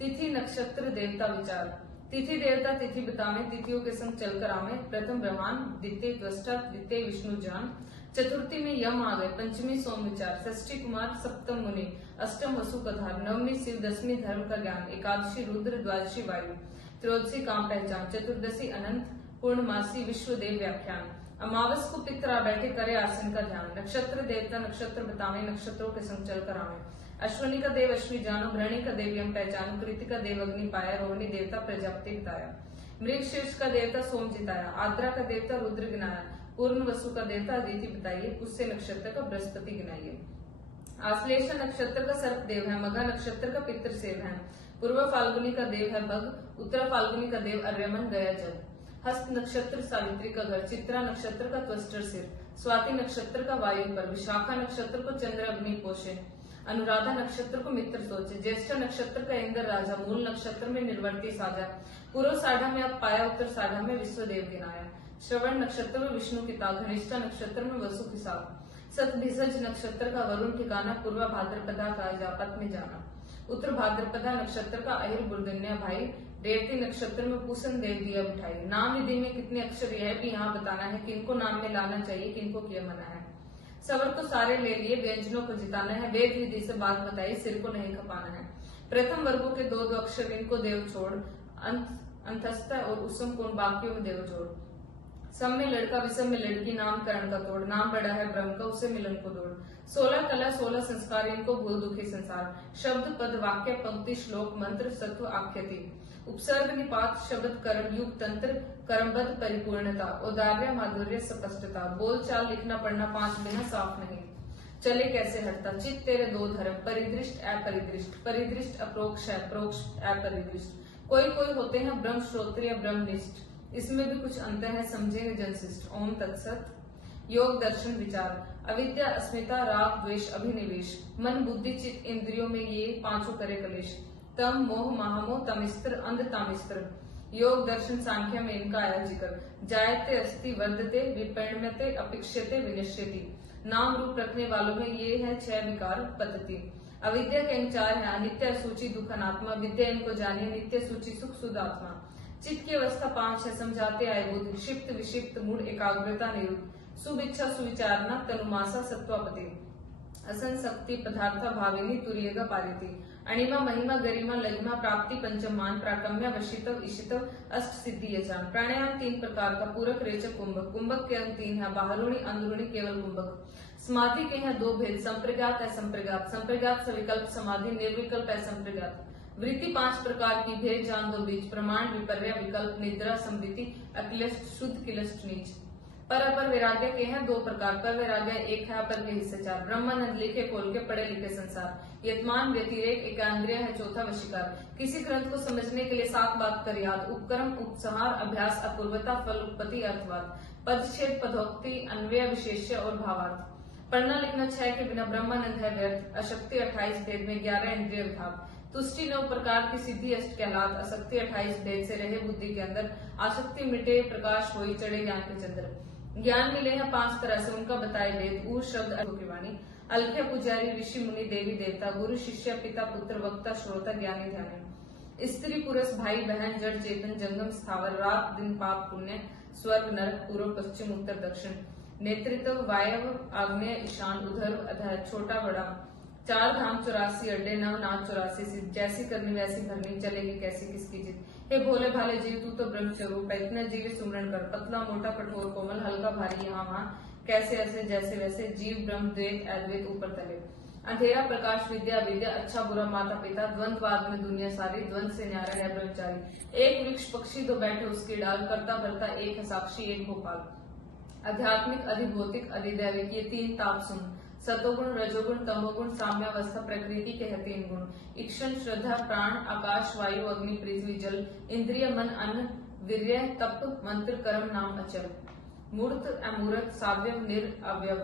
तिथि, नक्षत्र, देवता विचार। तिथि देवता तिथि बतावे, तिथियों के संग चलकर आवे। प्रथम ब्रह्मांड, द्वितीय त्वष्टा, द्वितीय विष्णु जान। चतुर्थी में यम आ गए, पंचमी सोम विचार, षष्ठी कुमार, सप्तम मुनि, अष्टम वसु कधार, नवमी शिव, दसवीं धर्म का ज्ञान, एकादशी रुद्र, द्वादशी वायु, त्रयोदशी काम पहचान, चतुर्दशी अनंत, पूर्णमासी विश्वदेव व्याख्यान। अमावस को पितर आ बैठे, करे आसन का ध्यान। नक्षत्र देवता नक्षत्र बतावे, नक्षत्रों के संग चलकर आवे। अश्वनी का देव अश्वी जानो, भरणी का देव यम पहचानो, कृतिका देव अग्नि पाया, रोहिणी देवता प्रजापति बताया, मृग शीर्ष का देवता सोम जिताया, आद्रा का देवता रुद्र गिनाया, पूर्ण वसु का देवता अदिति बताइए, पुष्य नक्षत्र का बृहस्पति गिनाइए। आश्लेषा नक्षत्र का सर्प देव है, मघा नक्षत्र का पितृ सेव है, पूर्व फाल्गुनी का देव है बग, उत्तर फाल्गुनी का देव अर्यमन गया जब। हस्त नक्षत्र सावित्री का घर, चित्रा नक्षत्र का त्वस्टर सिर, स्वाति नक्षत्र का वायु पर, विशाखा नक्षत्र को चंद्र अग्नि पोषे, अनुराधा नक्षत्र को मित्र सोचे, ज्येष्ठ नक्षत्र का इंद्र राजा, मूल नक्षत्र में निर्वर्ती साजा, पूर्व साढ़ा में अब पाया, उत्तर साढ़ा में विश्वदेव गिनाया, श्रवण नक्षत्र में विष्णु पिता, घनिष्ठा नक्षत्र में वसु किसाब, सतभिषज नक्षत्र का वरुण ठिकाना, पूर्वा भाद्रपदा का जापत में जाना, उत्तर भाद्रपदा नक्षत्र का अहिर बुर्दन्या भाई, रेवती नक्षत्र में पूसन देव दिया बिठाई। नाम निधि में कितने अक्षर यह भी यहाँ बताना है, किनको नाम में लाना चाहिए, किनको किया मना है। सवर तो सारे ले लिए, व्यंजनों को जिताना है, वेद विधि से बात बताई, सिर को नहीं खपाना है। प्रथम वर्गों के दो अक्षर, इनको देव छोड़, अंतस्थ और उसम कोण बाकियों में देव जोड़। सम में लड़का, विषम में लड़की, नामकरण का तोड़, नाम बड़ा है ब्रह्म का, उसे मिलन को दौड़। 16 कला 16 संस्कार, इनको भूल दुखी संसार। शब्द, पद, वाक्य, पंक्ति, श्लोक, मंत्र, सत्व, आख्याति, उपसर्ग, निपात, शब्द, कर्म, युग, तंत्र, कर्मबद्ध परिपूर्णता, औदार्य, माधुर्य, स्पष्टता, बोल चाल, लिखना पढ़ना 5 बिना साफ नहीं, चले कैसे हटता, चित्त तेरे 2 धर्म, परिदृष्ट अपरिदृष्ट, परिदृष्ट अप्रोक्ष अप्रोक्ष अपरिदृष्ट। कोई कोई होते हैं ब्रह्म श्रोत्रिय ब्रह्मनिष्ठ, इसमें भी कुछ अंतर है, समझेंगे जनशिष्ट। ओम तत्सत। योग दर्शन विचार। अविद्या, अस्मिता, राग, द्वेष, अभिनिवेश, मन, बुद्धि, चित्त, इंद्रियों में ये 5 करे कलेश। तम, मोह, महामोह, तमिस्त्र, अंध तामिस्त्र। योग दर्शन सांख्य में इनका आया जिक्र। जायते, अस्ति, वर्धते, विपरिण्यते, अपेक्ष्यते, विनश्यति। नाम रूप रखने वालों में ये है 6 विकार पद्धति। अविद्या के 4 है, अनित्य, सूची, दुख, अनात्मा। विद्या इनको जानिए, नित्य, सूची, सुख, शुद्ध आत्मा। चित्त की अवस्था 5 है, समझाते आए बुद्ध, क्षिप्त, विक्षिप्त, मूड, एकाग्रता, निरुद्ध, शुभ इच्छा, सुविचारना, तनुमासा, सत्वापति, असंशक्ति, पदार्थ, भाविनी, तुरीयगा, पारिति, अणिमा, महिमा, गरिमा, लघिमा, प्राप्ति, पंचमान, प्राकम्य, वशितव, इशितव, अष्ट सिद्धि, यजान। प्राणायाम 3 प्रकार का, पूरक, रेचक, कुंभक। कुंभक के अंग 3 है, बाहरूणी, अंदरूणी, केवल कुंभक। समाधि के हैं 2 भेद, संप्रज्ञात, असंप्रज्ञात। संप्रज्ञात सविकल्प समाधि, निर्विकल्प असंप्रज्ञात। वृत्ति 5 प्रकार की, भेद जान 2 बीज, प्रमाण, विपर्य, विकल्प, निद्रा, संवृत्ति, अक्लिष्ट, शुद्ध, किलष्ट, नीच। पर अपर वैराग्य के हैं 2 प्रकार, पर वैराग्य 1 है, अपर के हिस्से 4। ब्रह्मानंद लिखे खोल के पढ़े लिखे संसार। यतमान, व्यतिरेक, एकांग्रिय है 4था वशीकार। किसी ग्रंथ को समझने के लिए 7 बात कर याद, उपक्रम, उपसंहार, अभ्यास, अपूर्वता, फल, उत्पत्ति, अर्थवाद, पदच्छेद, पदोक्ति, अन्वय, विशेष्य और भावार्थ। पढ़ना लिखना 6 के बिना ब्रह्मानंद है व्यर्थ। अशक्ति 28 भेद में 11 इंद्रिय विभाग। तुष्टि 9 प्रकार की, सिद्धि 8 कहलात। असक्ति 28 भेद से रहे बुद्धि के अंदर। आसक्ति मिटे, प्रकाश होई, चढ़े ज्ञान के चंद्र। ज्ञान मिले हैं 5 तरह से, उनका बताए वेद। ऊर शब्द की वाणी, अलख्य पुजारी, ऋषि मुनि, देवी देवता, गुरु शिष्य, पिता पुत्र, वक्ता श्रोता, ज्ञानी ध्यानी। स्त्री पुरुष, भाई बहन, जड़ चेतन, जंगम स्थावर, रात दिन, पाप पुण्य, स्वर्ग नरक, पूर्व पश्चिम उत्तर दक्षिण। नेतृत्व, वायव, आग्नेय, ईशान, उधर, अधर, छोटा बड़ा। 4 धाम 84 अड्डे, 9 नाथ 84 सिद्ध। जैसी करनी वैसी भरनी, चलेगी कैसी किसकी जिद। हे भोले भाले जीव, तू तो ब्रह्म स्वरूप है, इतना जीव सुमरण कर। पतला मोटा कठोर कोमल, हल्का भारी यहाँ वहाँ, कैसे ऐसे जैसे वैसे। जीव ब्रह्म द्वैत अद्वैत ऊपर तले। अंधेरा प्रकाश विद्या विद्या अच्छा बुरा माता पिता द्वंद्ववाद में दुनिया सारी द्वंद से न्यारा है ब्रह्मचारी। एक वृक्ष पक्षी दो बैठे उसकी डाल करता भरता एक है साक्षी एक भोपाल। आध्यात्मिक अधिभौतिक अधिदैविक ये तीन ताप सुन। सतोगुण रजोगुण तमोगुण साम्यावस्था प्रकृति के है तीन गुण। ईक्षण श्रद्धा प्राण आकाश वायु अग्नि पृथ्वी जल इंद्रिय मन अन्न वीर्य तप मंत्र कर्म नाम अचल। मूर्त अमूर्त सावयव निरअवयव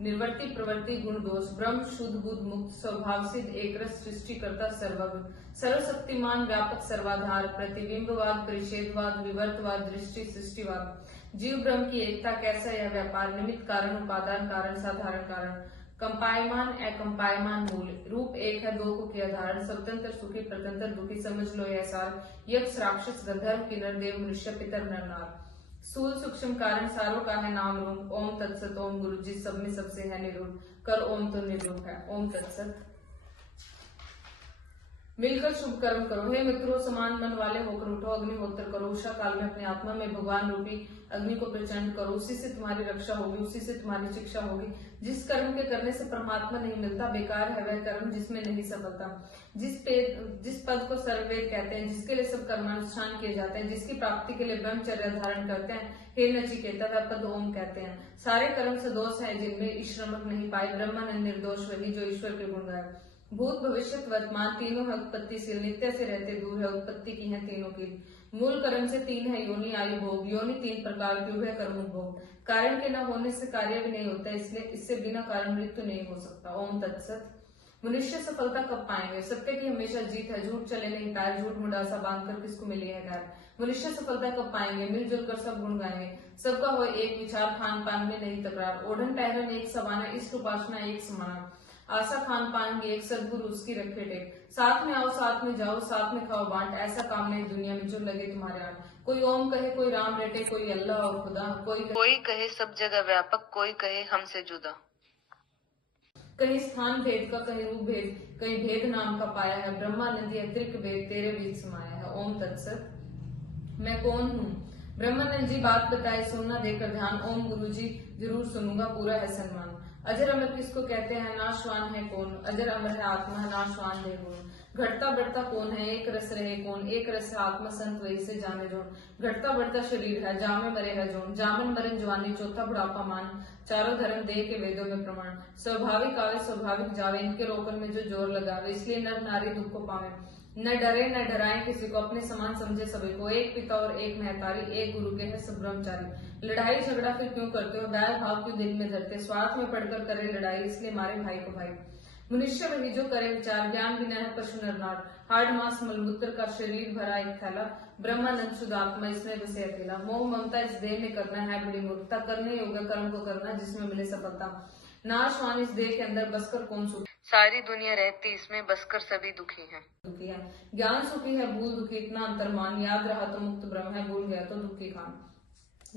निर्वर्ती प्रवृत्ति गुण दोष ब्रह्म शुद्ध बुद्ध मुक्त स्वभाव सिद्ध एकरस सृष्टिकर्ता सर्वज्ञ सर्वशक्तिमान व्यापक सर्वाधार प्रतिबिंबवाद परिच्छेदवाद विवर्तवाद दृष्टि सृष्टिवाद। जीव ब्रह्म की एकता कैसा यह व्यापार निमित्त कारण उपादान कारण साधारण कारण कंपायमान अकंपायमान मूल रूप एक है दो को किया धारण स्वतंत्र सुखी प्रतंत्र दुखी समझ लो यह सार यक्ष राक्षस गंधर्व किन्नर देव मनुष्य पितर नर नार। स्थूल सूक्ष्म कारण सारों का है नाम रूप ओम तत्सत ओम गुरु जी सब में सबसे है निरूप कर ओम तो निरूप है ओम तत्सत। मिलकर शुभ कर्म करो हे मित्रों समान मन वाले होकर उठो अग्निहोत्र करो उषा काल में अपने आत्मा में भगवान रूपी अग्नि को प्रचंड करो उसी से तुम्हारी रक्षा होगी उसी से तुम्हारी शिक्षा होगी। जिस कर्म के करने से परमात्मा नहीं मिलता बेकार है वह कर्म जिसमें नहीं सफलता। जिस पद को सर्ववेद कहते हैं जिसके लिए सब कर्मानुष्ठान किए जाते हैं जिसकी प्राप्ति के लिए ब्रह्मचर्य धारण करते हैं हे नचिकेता वह पद ओम कहते हैं। सारे कर्म सदोष है जिनमें ईश्वरमक नहीं पाए ब्रह्मानंद निर्दोष वही जो ईश्वर के गुण गाए। भूत भविष्य वर्तमान तीनों है उत्पत्तिशील नित्य से रहते दूर है उत्पत्ति की है तीनों की। मूल कर्म से तीन है योनि आयु भोग योनि तीन प्रकार की है कर्म भोग कारण के न होने से कार्य भी नहीं होता इसलिए इससे बिना कारण मृत्यु नहीं हो सकता। ओम तत्सत। मनुष्य सफलता कब पाएंगे सत्य की हमेशा जीत है झूठ चले नहीं पैर झूठ मुंडासा बांधकर किसको मिली है गैर। मनुष्य सफलता कब पाएंगे मिलजुल कर सब गुण गाएंगे सबका हो एक विचार खान पान में नहीं तकरार ओढ़न पहरन एक सवाना इष्ट उपासना एक समाना आशा खान पान की एक सदगुरु उसकी रखे टेक साथ में आओ साथ में जाओ साथ में खाओ बांट ऐसा काम नहीं दुनिया में जो लगे तुम्हारे आठ। कोई ओम कहे कोई राम रटे कोई अल्लाह और खुदा कोई कहे सब जगह व्यापक कोई कहे हमसे जुदा। कहीं स्थान भेद का कहीं रूप भेद कहीं भेद नाम का पाया है ब्रह्मानंदी अतिरिक्त भेद तेरे बीच समाया है। ओम तत्सत। मैं कौन हूँ ब्रह्मानंद जी बात बताए सुनना देकर ध्यान ओम गुरु जी जरूर सुनूंगा पूरा है सम्मान। अजर अमर किसको कहते हैं नाशवान है कौन अजर अमर है आत्मा है नाशवान है गुण। घटता बढ़ता कौन है एक रस रहे कौन एक रस है आत्मा संत वही से जाने जोन। घटता बढ़ता शरीर है जामे मरे है जोन जामन मरन जवानी चौथा बुढ़ापा मान चारों धर्म दे के वेदों में प्रमाण। स्वाभाविक आवे स्वाभाविक जावे इनके रोकन में जो जोर लगावे इसलिए नर नारी दुख को पावे। न डरे न डराए किसी को अपने समान समझे सभी को एक पिता और एक महतारी एक गुरु के है सब ब्रह्मचारी। लड़ाई झगड़ा फिर क्यों करते हो बैर भाव क्यों दिल में धरते स्वार्थ में पढ़कर करे लड़ाई इसलिए मारे भाई को भाई। मनुष्य वही जो करे विचार ज्ञान बिना है पशु नरनार हाड़ मांस मलमूत्र का शरीर भरा एक थैला ब्रह्मानंद शुद्ध आत्मा इसमें बसे अकेला। मोह ममता इस देह में करना है बड़ी मूर्खता करने योग्य कर्म को करना जिसमें मिले सफलता। नाशवान इस देह के अंदर बसकर कौन सुखी सारी दुनिया रहती इसमें बसकर सभी दुखी है। ज्ञान सुखी है भूल दुखी इतना अंतर्मान याद रहा तो मुक्त ब्रह्म है भूल गया तो दुखी खान।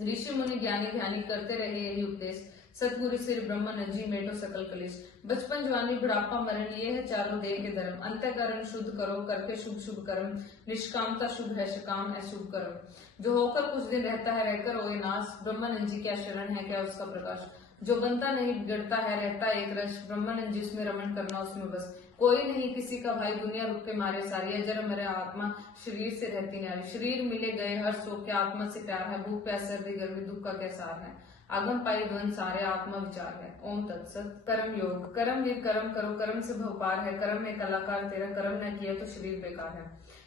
ऋषि मुनि ज्ञानी ध्यानी करते रहे यही उपदेश सतगुरु सिर ब्रह्मानंद जी मेटो सकल कलेश। बचपन जवानी बुढ़ापा मरण ये है चारों देह के धर्म अंतःकरण शुद्ध करो करके शुभ शुभ कर्म निष्कामता शुभ है सकाम है शुभ कर्म। जो होकर कुछ दिन रहता है रहकर ओए नाश ब्रह्मानंद जी क्या शरण है क्या उसका प्रकाश। जो बनता नहीं बिगड़ता है रहता एक रस ब्रह्मानंद जी उसमें रमन करना उसमें बस। कोई नहीं किसी का भाई दुनिया रुक के मारे सारी अजर मेरे आत्मा शरीर से रहती न्यारी। शरीर मिले गए हर शोक क्या आत्मा से प्यार है भूख प्यास सर्दी गर्मी दुख का क्या सार है आगम पाई द्वंद सारे आत्मा विचार है। ओम तत्सत। कर्म योग कर्म वीर कर्म करो कर्म से भवपार है कर्म में कलाकार तेरा कर्म न किया तो शरीर बेकार है।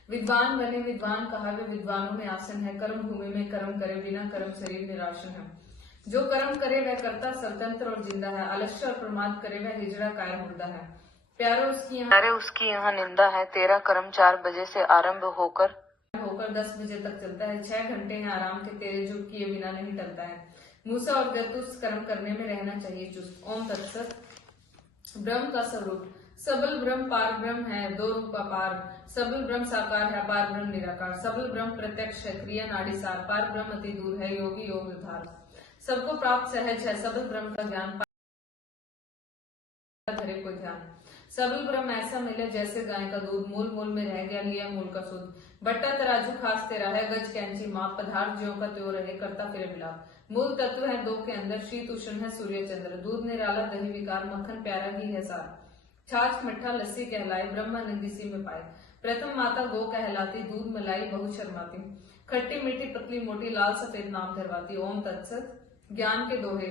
विद्वान बने विद्वान कहा वे विद्वानों में आसन है कर्म भूमि में कर्म करे बिना कर्म शरीर निराशन है। जो कर्म करे वह करता स्वतंत्र और जिंदा है आलस्य और प्रमाद करे वह हिजड़ा कायर मुर्दा है। प्यारे उसकी यहाँ निंदा है तेरा कर्म 4 बजे से आरंभ होकर 10 बजे तक चलता है 6 घंटे हैं आराम के तेरे जो किए बिना नहीं टलता है। मूसा और गतुस कर्म करने में रहना चाहिए चुस्त। ओम तत्सत। ब्रह्म का स्वरूप सबल ब्रह्म पार ब्रह्म है दो रूप अपार सबल ब्रह्म साकार है पार ब्रह्म निराकार सबल ब्रह्म प्रत्यक्ष है क्रिया नाड़ी सार पार ब्रह्म अति दूर है योगी योग उधार। सबको प्राप्त सहज है सबल ब्रह्म का ज्ञान धरे को ध्यान। सबल ब्रह्म ऐसा मिले जैसे गाय का दूध मूल मूल में रह गया लिया मूल का सूद। बट्टा तराजू खास तेरा है गज कैंची माप पदार्थ ज्यों का त्यों रहे करता फिर मिलाप। मूल तत्व है दो के अंदर शीत उष्ण है सूर्य चंद्र दूध निराला दही विकार मक्खन प्यारा ही है सार। छाछ मिठा लस्सी कहलाई, ब्रह्मानंद इसी में पाए। प्रथम माता गो कहलाती, दूध मलाई बहुत शर्माती। खट्टी मीठी पतली मोटी लाल सफेद नाम धरवाती। ओम तत्सत। ज्ञान के दोहे।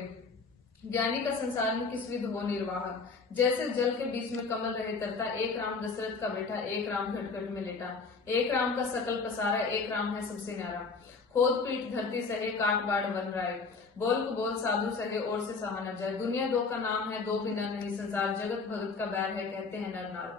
ज्ञानी का संसार में किस विध हो निर्वाह, जैसे जल के बीच में कमल रहे तरता। एक राम दशरथ का बेटा, एक राम घटघट में लेटा। एक राम का सकल पसारा, एक राम है सबसे न्यारा। खोद पीठ धरती सहे, काट बाढ़ वन राय। बोल को बोल साधु सहे, और से सहा न जाए। दुनिया दो का नाम है, दो बिना नहीं संसार। जगत भगत का बैर है, कहते हैं नर नार।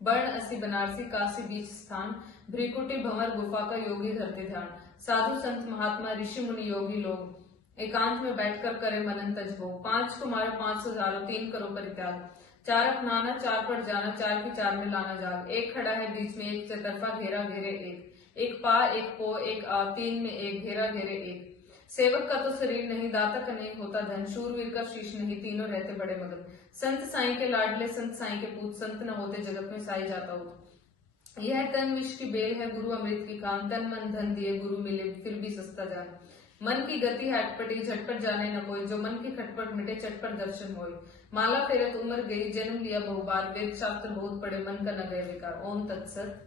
वर्ण असी बनारसी, काशी बीच स्थान। भ्रिकुटी भंवर गुफा का, योगी धरते ध्यान। साधु संत महात्मा ऋषि मुनि योगी लोग, एकांत में बैठकर करे मनन तज भोग। 5 को मारो 500 जालो, 3 करो परित्याग। 4 अपनाना 4 पर जाना, 4 की 4 में लाना जाग। एक खड़ा है बीच में एक, चतरफा घेरा घेरे एक। एक पा एक पो एक आ, 3 में एक, घेरा घेरे एक। सेवक का तो शरीर नहीं, दाता का नहीं होता धन। शूरवीर का शीश नहीं, तीनों रहते बड़े मगन। संत साई के लाडले, संत साई के पूत। संत न होते जगत में, साई जाता हो। यह तन विष की बेल है, गुरु अमृत की खान। तन मन धन दिए गुरु मिले, फिर भी सस्ता जान। मन की गति है अटपटी, झटपट जाने न कोई। जो मन की खटपट मिटे, चटपट दर्शन होए। माला फेरत उम्र गई, जन्म लिया बहु बार। वेद शास्त्र बहुत पढ़े, मन का न गए बेकार। ओम तत्सत।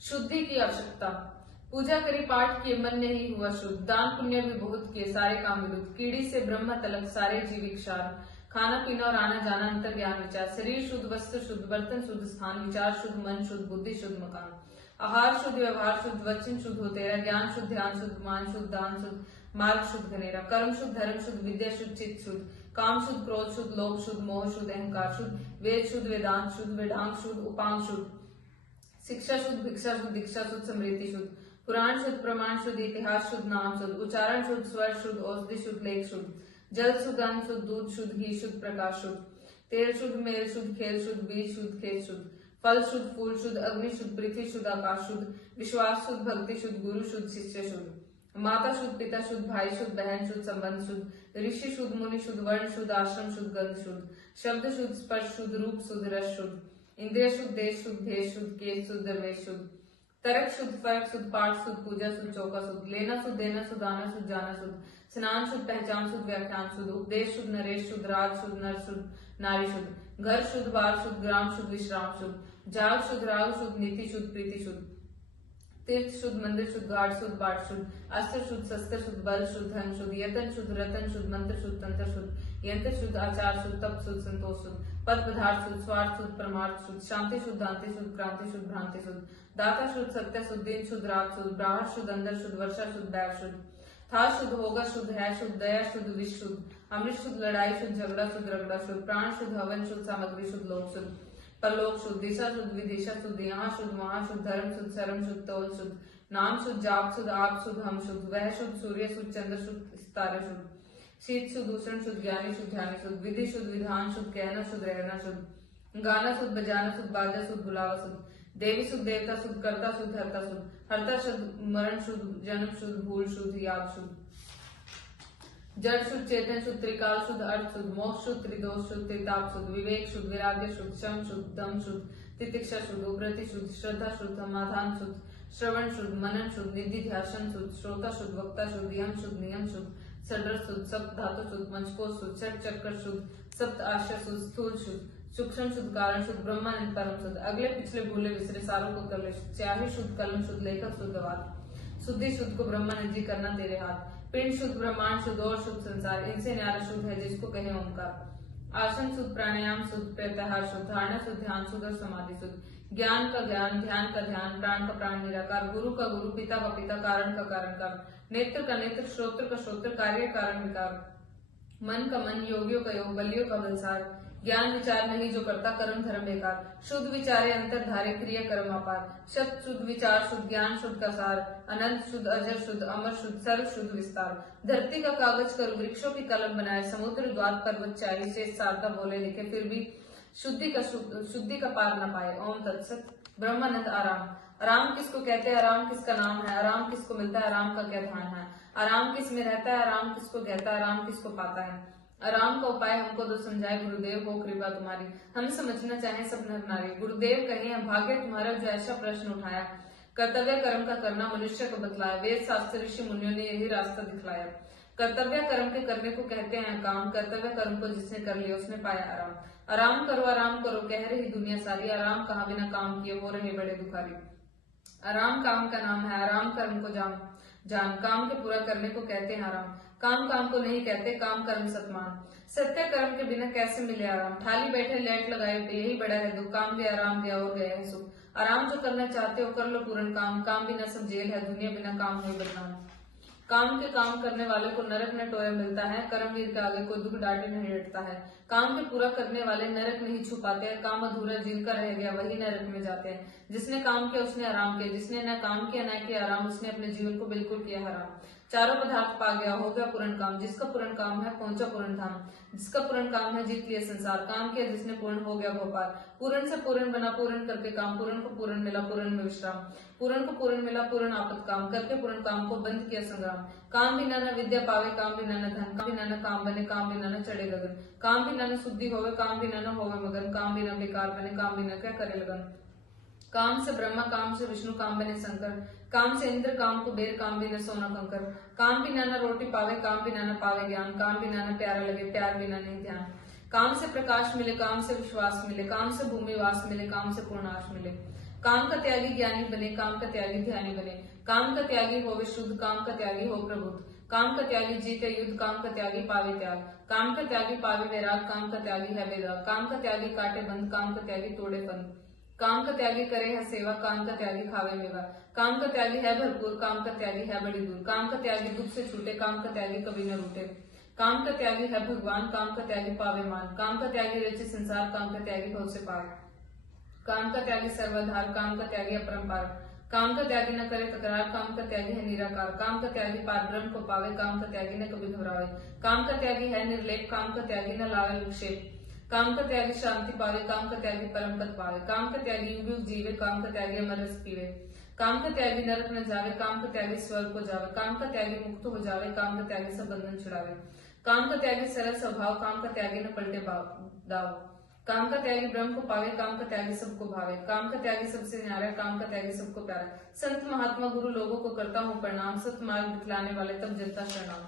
शुद्धि की आवश्यकता। पूजा करी पाठ किए, मन नहीं हुआ शुद्ध। दान पुण्य भी बहुत किए, सारे काम विरुद्ध। कीड़ी से ब्रह्म तलक, सारे जीविक सार। खाना पीना और आना जाना, अंतर ज्ञान विचार। शरीर शुद्ध, वस्त्र शुद्ध, बर्तन शुद्ध, स्थान विचार शुद्ध। मन शुद्ध, बुद्धि शुद्ध, मकान। आहार शुद्ध, व्यवहार शुद्ध, वचन शुद्ध हो तेरा। ज्ञान शुद्ध, ध्यान शुद्ध, मान शुद्ध, दान शुद्ध, मार्ग शुद्ध घनेरा। कर्म शुद्ध, धर्म शुद्ध, विद्या शुद्ध, चित्त शुद्ध। काम शुद्ध, क्रोध शुद्ध, लोभ शुद्ध, मोह शुद्ध, अहंकार शुद्ध। वेद शुद्ध, वेदांत शुद्ध, वेदांग शुद्ध, उपांग शुद्ध। शिक्षा शुद्ध, भिक्षा शुद्ध, दीक्षा शुद्ध, समृद्धि शुद्ध। पुराण शुद्ध, प्रमाण शुद्ध, इतिहास शुद्ध, नाम शुद्ध। उच्चारण शुद्ध, स्वर शुद्ध, औषधि शुद्ध, लेख शुद्ध। जल शुद्ध, अन्न शुद्ध, दूध शुद्ध, घी शुद्ध, प्रकाश शुद्ध। तेल शुद्ध, मेल शुद्ध, खेल शुद्ध, बीज शुद्ध, खेत शुद्ध। फल शुद्ध, फूल शुद्ध, अग्नि शुद्ध, पृथ्वी शुद्ध, आकाश शुद्ध। विश्वास शुद्ध, भक्ति शुद्ध, गुरु शुद्ध, शिष्य शुद्ध। माता शुद्ध, पिता शुद्ध, भाई शुद्ध, बहन शुद्ध, संबंध शुद्ध। ऋषि शुद्ध, मुनि शुद्ध, वर्ण शुद्ध, आश्रम शुद्ध, गंध शुद्ध। शब्द शुद्ध, स्पर्श शुद्ध, रूप शुद्ध, रस शुद्ध। इंद्रिय शुद्ध, देश शुद्ध, भेष शुद्ध, केश शुद्ध, दरवेश शुद्ध। तर्क शुद्ध, फर्क शुद्ध, पाठ शुद्ध, पूजा शुद्ध, चौका शुद्ध। लेना शुद्ध, देना शुद्ध, आना शुद्ध, जाना शुद्ध। स्नान शुद्ध, पहचान शुद्ध, व्याख्यान शुद्ध। उपदेश शुद्ध, नरेश शुद्ध, राज शुद्ध, नर शुद्ध, नारी शुद्ध। घर शुद्ध, बार शुद्ध, ग्राम शुद्ध, विश्राम शुद्ध। जाग शुद्ध, राग शुद्ध, नीति शुद्ध, प्रीति शुद्ध। तीर्थ शुद्ध, मंदिर शुद्ध, घाट शुद्ध, बाट शुद्ध। अस्त्र शुद्ध, शस्त्र शुद्ध, बल शुद्ध, धन शुद्ध। यतन शुद्ध, रतन शुद्ध, मंत्र शुद्ध, तंत्र शुद्ध। यंत्र शुद्ध, आचार शुद्ध, तप शुद्ध, संतोष शुद्ध। पद पदार्थ शुद्ध, स्वार्थ शुद्ध, परमार्थ शुद्ध। शांति शुद्ध, दांति शुद्ध, क्रांति शुद्ध, भ्रांति शुद्ध। दाता शुद्ध, सत्य शुद्ध, दिन शुद्ध, रात शुद्ध। ब्राह्मण शुद्ध, अंदर शुद्ध, वर्षा शुद्ध, बैर शुद्ध। था शुद्ध, होगा शुद्ध, है शुद्ध, दया शुद्ध, विष शुद्ध। अमृत शुद्ध, लड़ाई शुद्ध, झगड़ा शुद्ध, रगड़ा शुद्ध। प्राण शुद्ध, हवन शुद्ध, सामग्री शुद्ध, लोक शुद्ध। परलोक शुद्ध, दिशा शुद्ध, विदिशा शुद्ध। यहाँ शुद्ध, वहां शुद्ध, धर्म शुद्ध, शर्म शुद्ध, तौल शुद्ध। नाम शुद्ध, जाप शुद्ध, आप शुद्ध, हम शुद्ध। वह शुद्ध, सूर्य शुद्ध, चंद्र शुद्ध, सितारे शुद्ध। शीत शुद्ध, उष्ण शुद्ध, ज्ञानी शुद्ध, ध्यानी शुद्ध। विधि शुद्ध, विधान शुद्ध, कहना शुद्ध, रहना शुद्ध। गाना शुद्ध, बजाना शुद्ध, बाजा शुद्ध, बुलावा शुद्ध। देवी शुद्ध, देवता शुद्ध, कर्ता शुद्ध, हर्ता शुद्ध। हर्ता शुद्ध, मरण शुद्ध, जन्म शुद्ध, भूल शुद्ध, याद शुद्ध। जड़ शुद्ध, चेतन शुद्ध, त्रिकाल शुद्ध, अर्थ शुद्ध। मोक्ष शुद्ध, त्रिदोष शुद्ध, त्रिताप शुद्ध। विवेक शुद्ध, वैराग्य शुद्ध, शम शुद्ध, दम शुद्ध, तितिक्षा शुद्ध, उग्रति शुद्ध, श्रद्धा शुद्ध, समाधान शुद्ध, श्रवण शुद्ध, मनन शुद्ध, निधि ध्यान शुद्ध, श्रोता शुद्ध, वक्ता शुद्ध, यम शुद्ध, नियम शुद्ध, षड्रस शुद्ध, सप्त धातु शुद्ध, पंचकोश शुद्ध, षट चक्र शुद्ध, सप्त आश्रय शुद्ध, स्थूल शुद्ध, सूक्ष्म शुद्ध, कारण शुद्ध, ब्रह्मानंद परम शुद्ध। अगले पिछले भूले विसरे सारों को कर ले। चाहे शुद्ध, कलम शुद्ध, लेखक शुद्ध, वाद शुद्धि शुद्ध को ब्रह्मानंद जी करना तेरे हाथ। पिंड शुद्ध, ब्रह्मांड शुद्ध और शुद्ध संसार, इनसे न्यारा शुद्ध है जिसको कहे ओंकार। आसन शुद्ध, प्राणायाम शुद्ध, प्रत्याहार शुद्ध, धारणा शुद्ध, ध्यान शुद्ध और समाधि शुद्ध। ज्ञान का ज्ञान, ध्यान का ध्यान, प्राण का प्राण निराकार। गुरु का गुरु, पिता का पिता, कारण का कारण का। नेत्र का नेत्र, श्रोत्र का श्रोत्र, कार्य कारण विकार। मन का मन, योगियों का योग, बलियों का बलसार। ज्ञान विचार नहीं जो करता, कर्म धर्म बेकार। शुद्ध विचारे अंतर धारे, क्रिया कर्म अपार। शब्द शुद्ध, विचार शुद्ध, ज्ञान शुद्ध का सार। अनंत शुद्ध, अजर शुद्ध, अमर शुद्ध, सर्व शुद्ध विस्तार। धरती का कागज करो, वृक्षों की कलम बनाए। समुद्र द्वार पर्वत चाहे, शेष शारदा बोले लिखे, फिर भी शुद्धि का पार न पाए। ओम तत्सत। ब्रह्मानंद। आराम। आराम किसको कहते हैं, आराम किसका नाम है, आराम किसको मिलता है, आराम का क्या ध्यान है, आराम किस में रहता है, आराम किसको कहता है, आराम किसको पाता है। आराम का उपाय हमको तो समझाए गुरुदेव, हो कृपा तुम्हारी। हम समझना चाहें सब नर नारी। गुरुदेव कहें भाग्य तुम्हारा जो ऐसा प्रश्न उठाया। कर्तव्य कर्म का करना मनुष्य को बतलाया। वेद शास्त्र ऋषि मुनियों ने यही रास्ता दिखलाया। कर्तव्य कर्म के करने को कहते हैं काम। कर्तव्य कर्म को जिसने कर लिया उसने पाया आराम। आराम करो कह रही दुनिया सारी, आराम कहाँ बिना काम किए हो रहे बड़े दुखारी। आराम काम का नाम है, आराम कर्म को जान काम के पूरा करने को कहते हैं आराम। काम काम को नहीं कहते, काम कर्म सतमान। सत्य कर्म के बिना कैसे मिले आराम, थाली बैठे लेट लगाए पे यही बड़ा है दुख। काम गया आराम गया और गया है सुख। आराम जो करना चाहते हो कर लो पूर्ण काम, काम बिना सब जेल है दुनिया बिना काम हुए बदनाम। काम के काम करने वाले को नरक न टोया मिलता है, कर्मवीर के आगे कोई दुख डांटे नहीं डरता है। काम के पूरा करने वाले नरक नहीं छुपाते हैं, काम अधूरा जिनका रह गया वही नरक में जाते हैं। जिसने काम किया उसने आराम किया, जिसने न काम किया न किया आराम, उसने अपने जीवन को बिल्कुल किया हराम। चारों पदार्थ पा गया हो गया पूर्ण काम, जिसका पूर्ण काम है पहुंचा पूर्ण धाम। जिसका पूर्ण काम है जीत लिया संसार, काम किया जिसने पूर्ण हो गया भोपाल। पूर्ण से पूर्ण बना पूर्ण करके काम, पूर्ण को पूर्ण मिला पूर्ण में विश्राम। पूर्ण को पूर्ण मिला पूर्ण आपत काम, करके पूर्ण काम को बंद किया संग्राम। काम बिना न विद्या पावे, काम बिना न धन, काम बिना न काम बने, काम बिना न चढ़े गगन। काम बिना न शुद्धि होवे, काम बिना न होवे मगन। काम बिना बेकार बने, काम बिना क्या करे लगन। काम से ब्रह्मा, काम से विष्णु, काम बने शंकर। काम से इंद्र, काम कुबेर, काम बिना सोना कंकर। काम बिना न रोटी पावे, काम बिना न पावे ज्ञान। काम बिना न प्यारा लगे, प्यार बिना नहीं ध्यान। काम से प्रकाश मिले, काम से विश्वास मिले, काम से भूमि वास मिले, काम से पूर्णाश मिले। काम का त्यागी ज्ञानी बने, काम का त्यागी ध्यानी बने। काम का त्यागी होवे शुद्ध, काम का त्यागी हो प्रबुद्ध। काम का त्यागी जीते युद्ध, काम का त्यागी पावे त्याग। काम का त्यागी पावे वैराग, काम का त्यागी है वेदाग। काम का त्यागी काटे बंद, काम का त्यागी तोड़े फंद। काम का त्यागी करे है सेवा, काम का त्यागी खावे मेवा। काम का त्यागी है भरपूर, काम का त्यागी है बड़ी दूर। काम का त्यागी दुख से छूटे, काम का त्यागी कभी न रूठे। काम का त्यागी है भगवान, काम का त्यागी पावे मान। काम का त्यागी रचे संसार, काम का त्यागी भव से पार। काम का त्यागी सर्वाधार, काम का त्यागी अपरंपार। काम का त्यागी न करे तकरार, काम का त्यागी है निराकार। काम का त्यागी पार ब्रह्म को पावे, काम का त्यागी न कभी घबरावे। काम का त्यागी है निर्लेप, काम का त्यागी न लावे विक्षेप। काम का त्यागी शांति पावे, काम का त्यागी परम पद पावे। काम का त्यागी युग युग जीवे, काम का त्यागी अमर रस पीवे। काम का त्यागी नरक न जावे, काम का त्यागी स्वर्ग को जावे। काम का त्यागी मुक्त हो जावे, काम का त्यागी सब बंधन छुड़ावे। काम का त्यागी सरल स्वभाव, काम का त्यागी न पलटे दाव। काम का त्यागी ब्रह्म को पावे, काम का त्यागी सबको भावे। काम का त्यागी सबसे न्यारा, काम का त्यागी सबको प्यारा। संत महात्मा गुरु लोगों को करता हूँ प्रणाम, सत मार्ग दिखलाने वाले तब जनता शरणाम।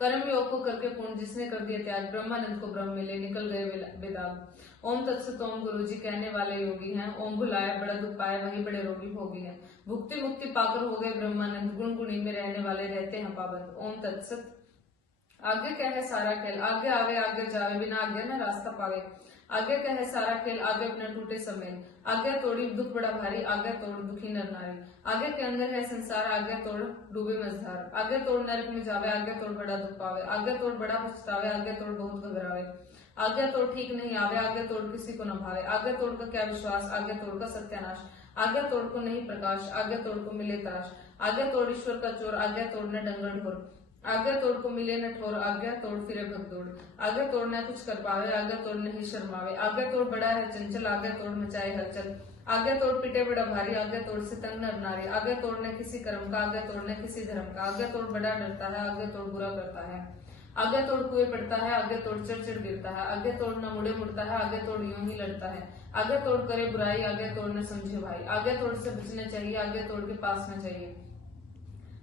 कर्म योग को करके पूर्ण जिसने कर दिया त्याग, ब्रह्मानंद को ब्रह्म मिले निकल गए बेदाग। ओम तत्सत ओम गुरु जी कहने वाले योगी हैं, ओम भुलाया बड़ा दुख पाया वही बड़े रोगी भोगी हैं। भुक्ति मुक्ति पाकर हो गए ब्रह्मानंद, गुण गुणी में रहने वाले रहते हैं पाबंद। ओम तत्सत। आगे क्या है सारा खेल, आगे आवे आगे जावे, बिना आज्ञा न रास्ता पावे। आगे क्या है सारा खेल, आगे अपना टूटे समेल। आगे तोड़ी दुख बड़ा भारी, आगे तोड़ दुखी नर नारी। आगे के अंदर है संसार, आगे तोड़ डूबे मझधार। आगे तोड़ नरक में जावे, आगे तोड़ बड़ा दुख पावे। आगे तोड़ बड़ा पछतावे, आगे तोड़ बहुत घबरावे। आगे तोड़ ठीक नहीं आवे, आगे तोड़ किसी को न भावे। आगे तोड़ का क्या विश्वास, आगे तोड़ का सत्यानाश। आगे तोड़ को नहीं प्रकाश, आगे तोड़ को मिले तराश। आगे तोड़ ईश्वर का चोर, आगे तोड़ न डंगर ढोर। आगे तोड़ को मिले न ठोर, आगे तोड़ फिरे भगदौड़। आगे तोड़ न कुछ कर पावे, आगे तोड़ नहीं शर्मावे। आगे तोड़ बड़ा है चंचल, आगे तोड़ मचाए हलचल। आगे तोड़ पिटे बड़ा भारी, आगे तोड़ से तंग नर नारी। आगे तोड़ न किसी कर्म का, आगे तोड़ न किसी धर्म का। आगे तोड़ बड़ा डरता है, आगे तोड़ बुरा करता है। आगे तोड़ कुएं पड़ता है, आगे तोड़ चिड़ गिरता है। आगे तोड़ न मुड़े मुड़ता है, आगे तोड़ यूं ही लड़ता है। आगे तोड़ करे बुराई, आगे तोड़ न समझे भाई। आगे तोड़ से बचना चाहिए, आगे तोड़ के पास न चाहिए।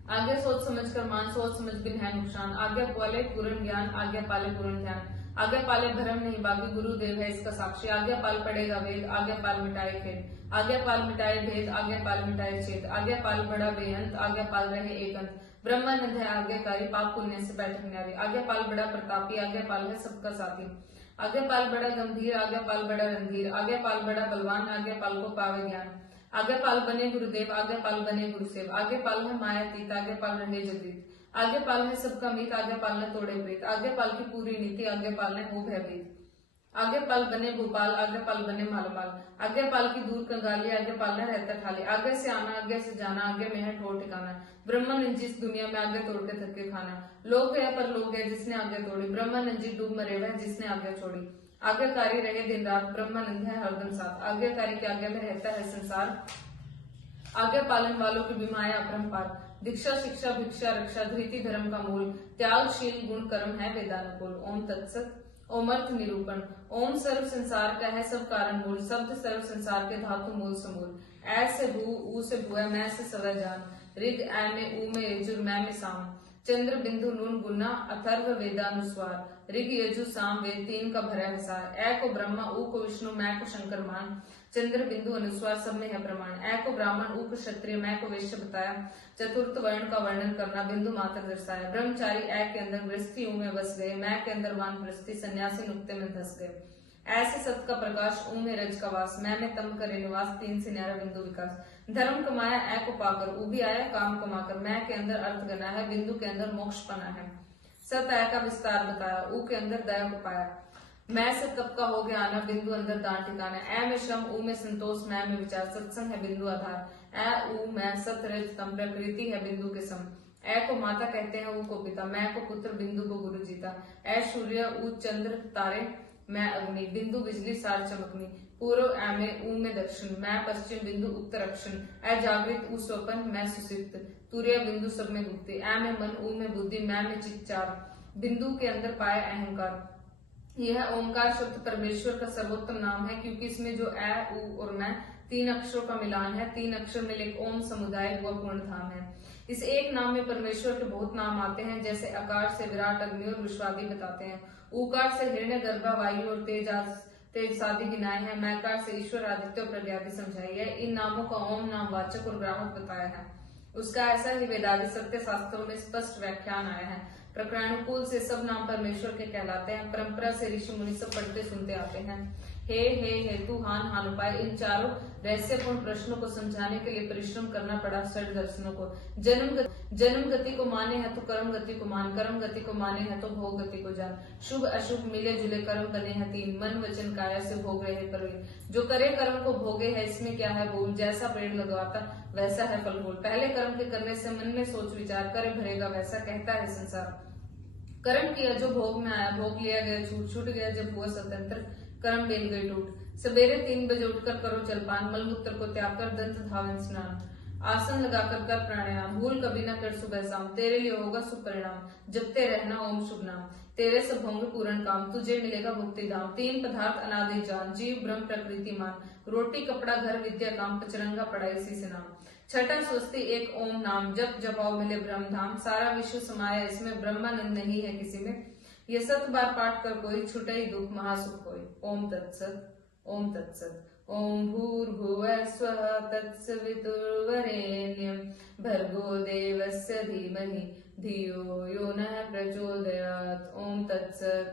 आगे सोच समझ कर मान, सोच समझ बिन है नुकसान। आगे पाले पूर्ण ज्ञान, आगे पाले पूर्ण ध्यान। आगे पाले भरम नहीं बाकी, गुरुदेव है इसका साक्षी। आगे पाल पड़ेगा वेद, आगे पाल मिटाए खेद। आगे पाल मिटाए भेद, आगे पाल मिटाए छेद। आगे पाल बड़ा बेअंत, आगे पाल रहे एक अंत। ब्रह्मानंद है आज्ञाकारी, पाप पुण्य से बैठक न्यारी। आगे पाल बड़ा प्रतापी, आगे पाल है सबका साथी। आगे पाल बड़ा गंभीर, आगे पाल बड़ा रणधीर। आगे पाल बड़ा बलवान, आगे पाल को पावे ज्ञान। आगे पाल बने गुरुदेव, आगे पाल बने गुरुसेव। आगे पाल है मायातीत, आगे पाल रहे जगदीत। आगे पाल है सबका मीत, आगे पाल ने तोड़े प्रीत। आगे पाल की पूरी नीति, आगे पाल ने हो भयभीत। आगे पाल बने भोपाल, आगे पाल बने मालमाल। आगे पाल की दूर कंगाली, आगे पाल ने रहता खाली। आगे से आना, आगे से जाना, आगे में है ठोर ठिकाना। ब्रह्मानंद जी इस दुनिया में आगे तोड़ के थके खाना। लोग गया पर लोग गए जिसने आगे तोड़ी, ब्रह्मानंद जी डूब मरे वह जिसने आगे छोड़ी। आज्ञाकारी रहे दिन रात, ब्रह्मानंद है हरदम साथ। आज्ञाकारी के आगे में रहता है संसार, आज्ञा पालन वालों की बीमाया अपरंपार। दीक्षा शिक्षा भिक्षा रक्षा, धृति धर्म का मूल। त्यागशील गुण कर्म है वेदानुकूल। ओम तत्सत। ओम अर्थ निरूपण। ओम सर्व संसार का है सब कारण मूल। शब्द सर्व संसार के धातु मूल समूल। ऐ से भू, ऊ से भुआ, मैं से सवै जान। ऋग ऐ में ऊ में यजुर, मैं में साम। चंद्र बिंदु नून गुना अथर्व वेदानुस्वार ऋग यजु साम वेद तीन का भरा हिसार। ए को ब्रह्मा ऊ को विष्णु मैं को शंकर मान चंद्र बिंदु अनुस्वार सब में है प्रमाण। ए को ब्राह्मण ऊ को क्षत्रिय मैं को वैश्य बताया चतुर्थ वर्ण का वर्णन करना बिंदु मात्र दर्शाया। ब्रह्मचारी ए के अंदर गृहस्थी ऊ में बस गए मैं के अंदर वानप्रस्थी सन्यासी नुक्ते में धस गए। ऐसे सत का प्रकाश ऊ में रज का वास मैं में तम करे निवास तीन से न्यारा बिंदु विकास। धर्म कमाया ए को पाकर ऊ भी आया काम कमाकर मैं के अंदर अर्थ गना है बिंदु के अंदर मोक्ष पना है। सत ए का विस्तार बताया ऊ के अंदर दया को पाया मैं से तप का हो गया आना बिंदु अंदर दान ठिकाना। ए में श्रम ऊ में संतोष मैं में विचार सत्संग है बिंदु आधार। ए ऊ मैं सत रज तम प्रकृति है बिंदु के सम। ए को माता कहते हैं ऊ को पिता मैं को पुत्र बिंदु को गुरु जीता। ए सूर्य ऊ चंद्र तारे मैं अग्नि बिंदु बिजली सार चमकनी। पूर्व ए में ऊ में दक्षिण मैं पश्चिम बिंदु उत्तर अक्षण। ए जागृत ऊ स्वपन मैं सुसिप्त तुर्य बिंदु सब में गुप्ति। ए में मन ऊ में बुद्धि मैं में चिच्चार बिंदु के अंदर पाया अहंकार। यह ओंकार शब्द परमेश्वर का सर्वोत्तम नाम है क्योंकि इसमें जो ए ऊ और मैं तीन अक्षरों का मिलान है। तीन अक्षर मिले एक ओम समुदाय हुआ पूर्ण धाम है। इस एक नाम में परमेश्वर के बहुत नाम आते हैं जैसे आकार से विराट अग्नि और विश्वादी बताते हैं। ऊकार से हिरण्य गर्भा वायु और तेज आदि गिनाए हैं। मैकार से ईश्वर आदित्य प्रज्ञादि समझाई है। इन नामों का ओम नाम वाचक और ग्राहक बताया है। उसका ऐसा ही वेदादि सत्य शास्त्रों में स्पष्ट व्याख्यान आया है। प्रकरणानुकूल से सब नाम परमेश्वर के कहलाते हैं। परंपरा से ऋषि मुनि सब पढ़ते सुनते आते हैं। हे हेतु हान हान उपाय इन चारों रहस्यपूर्ण प्रश्नों को समझाने के लिए परिश्रम करना पड़ा षड दर्शनों को। जन्म गति को माने है तो कर्म गति को मान कर्म गति को माने है तो भोग गति को जान। शुभ अशुभ मिले जुले कर्म बने हैं तीन मन वचन काया से भोग रहे प्रवीण। जो करे कर्म को भोगे है इसमें क्या है भूल जैसा पेड़ लगवाता वैसा है फल फूल। पहले कर्म के करने से मन में सोच विचार करे भरेगा वैसा कहता है संसार। कर्म किया जो भोग में आया भोग लिया गया छूट गया जब हुआ स्वतंत्र कर्म बेल गई टूट। सवेरे 3 बजे उठकर करो जलपान मलमूत्र को त्याग कर दंत धावन स्नान आसन लगाकर कर प्राणायाम भूल कभी न कर सुबह शाम तेरे लिए होगा सुपरिणाम जपते रहना ओम शुभ नाम। तेरे सब होंगे पूर्ण काम तुझे मिलेगा मुक्ति धाम। 3 पदार्थ अनादि जान जीव ब्रह्म प्रकृति मान रोटी कपड़ा घर विद्या काम पचरंगा पड़ा इसी से नाम। छठा स्वस्ति एक ओम नाम जप जपाओ मिले ब्रह्म धाम। सारा विश्व समाया इसमें ब्रह्मानंद नहीं है किसी में। ये 7 बार पाठ कर कोई छुटे ही दुख महासुख होई। ओम तत्सत ओम तत्सत। ओम भूर्भुवः स्वः तत्सवितुर्वरेण्यं भर्गो देवस्य धीमहि धियो यो नः प्रचोदयात्। ओम तत्सत।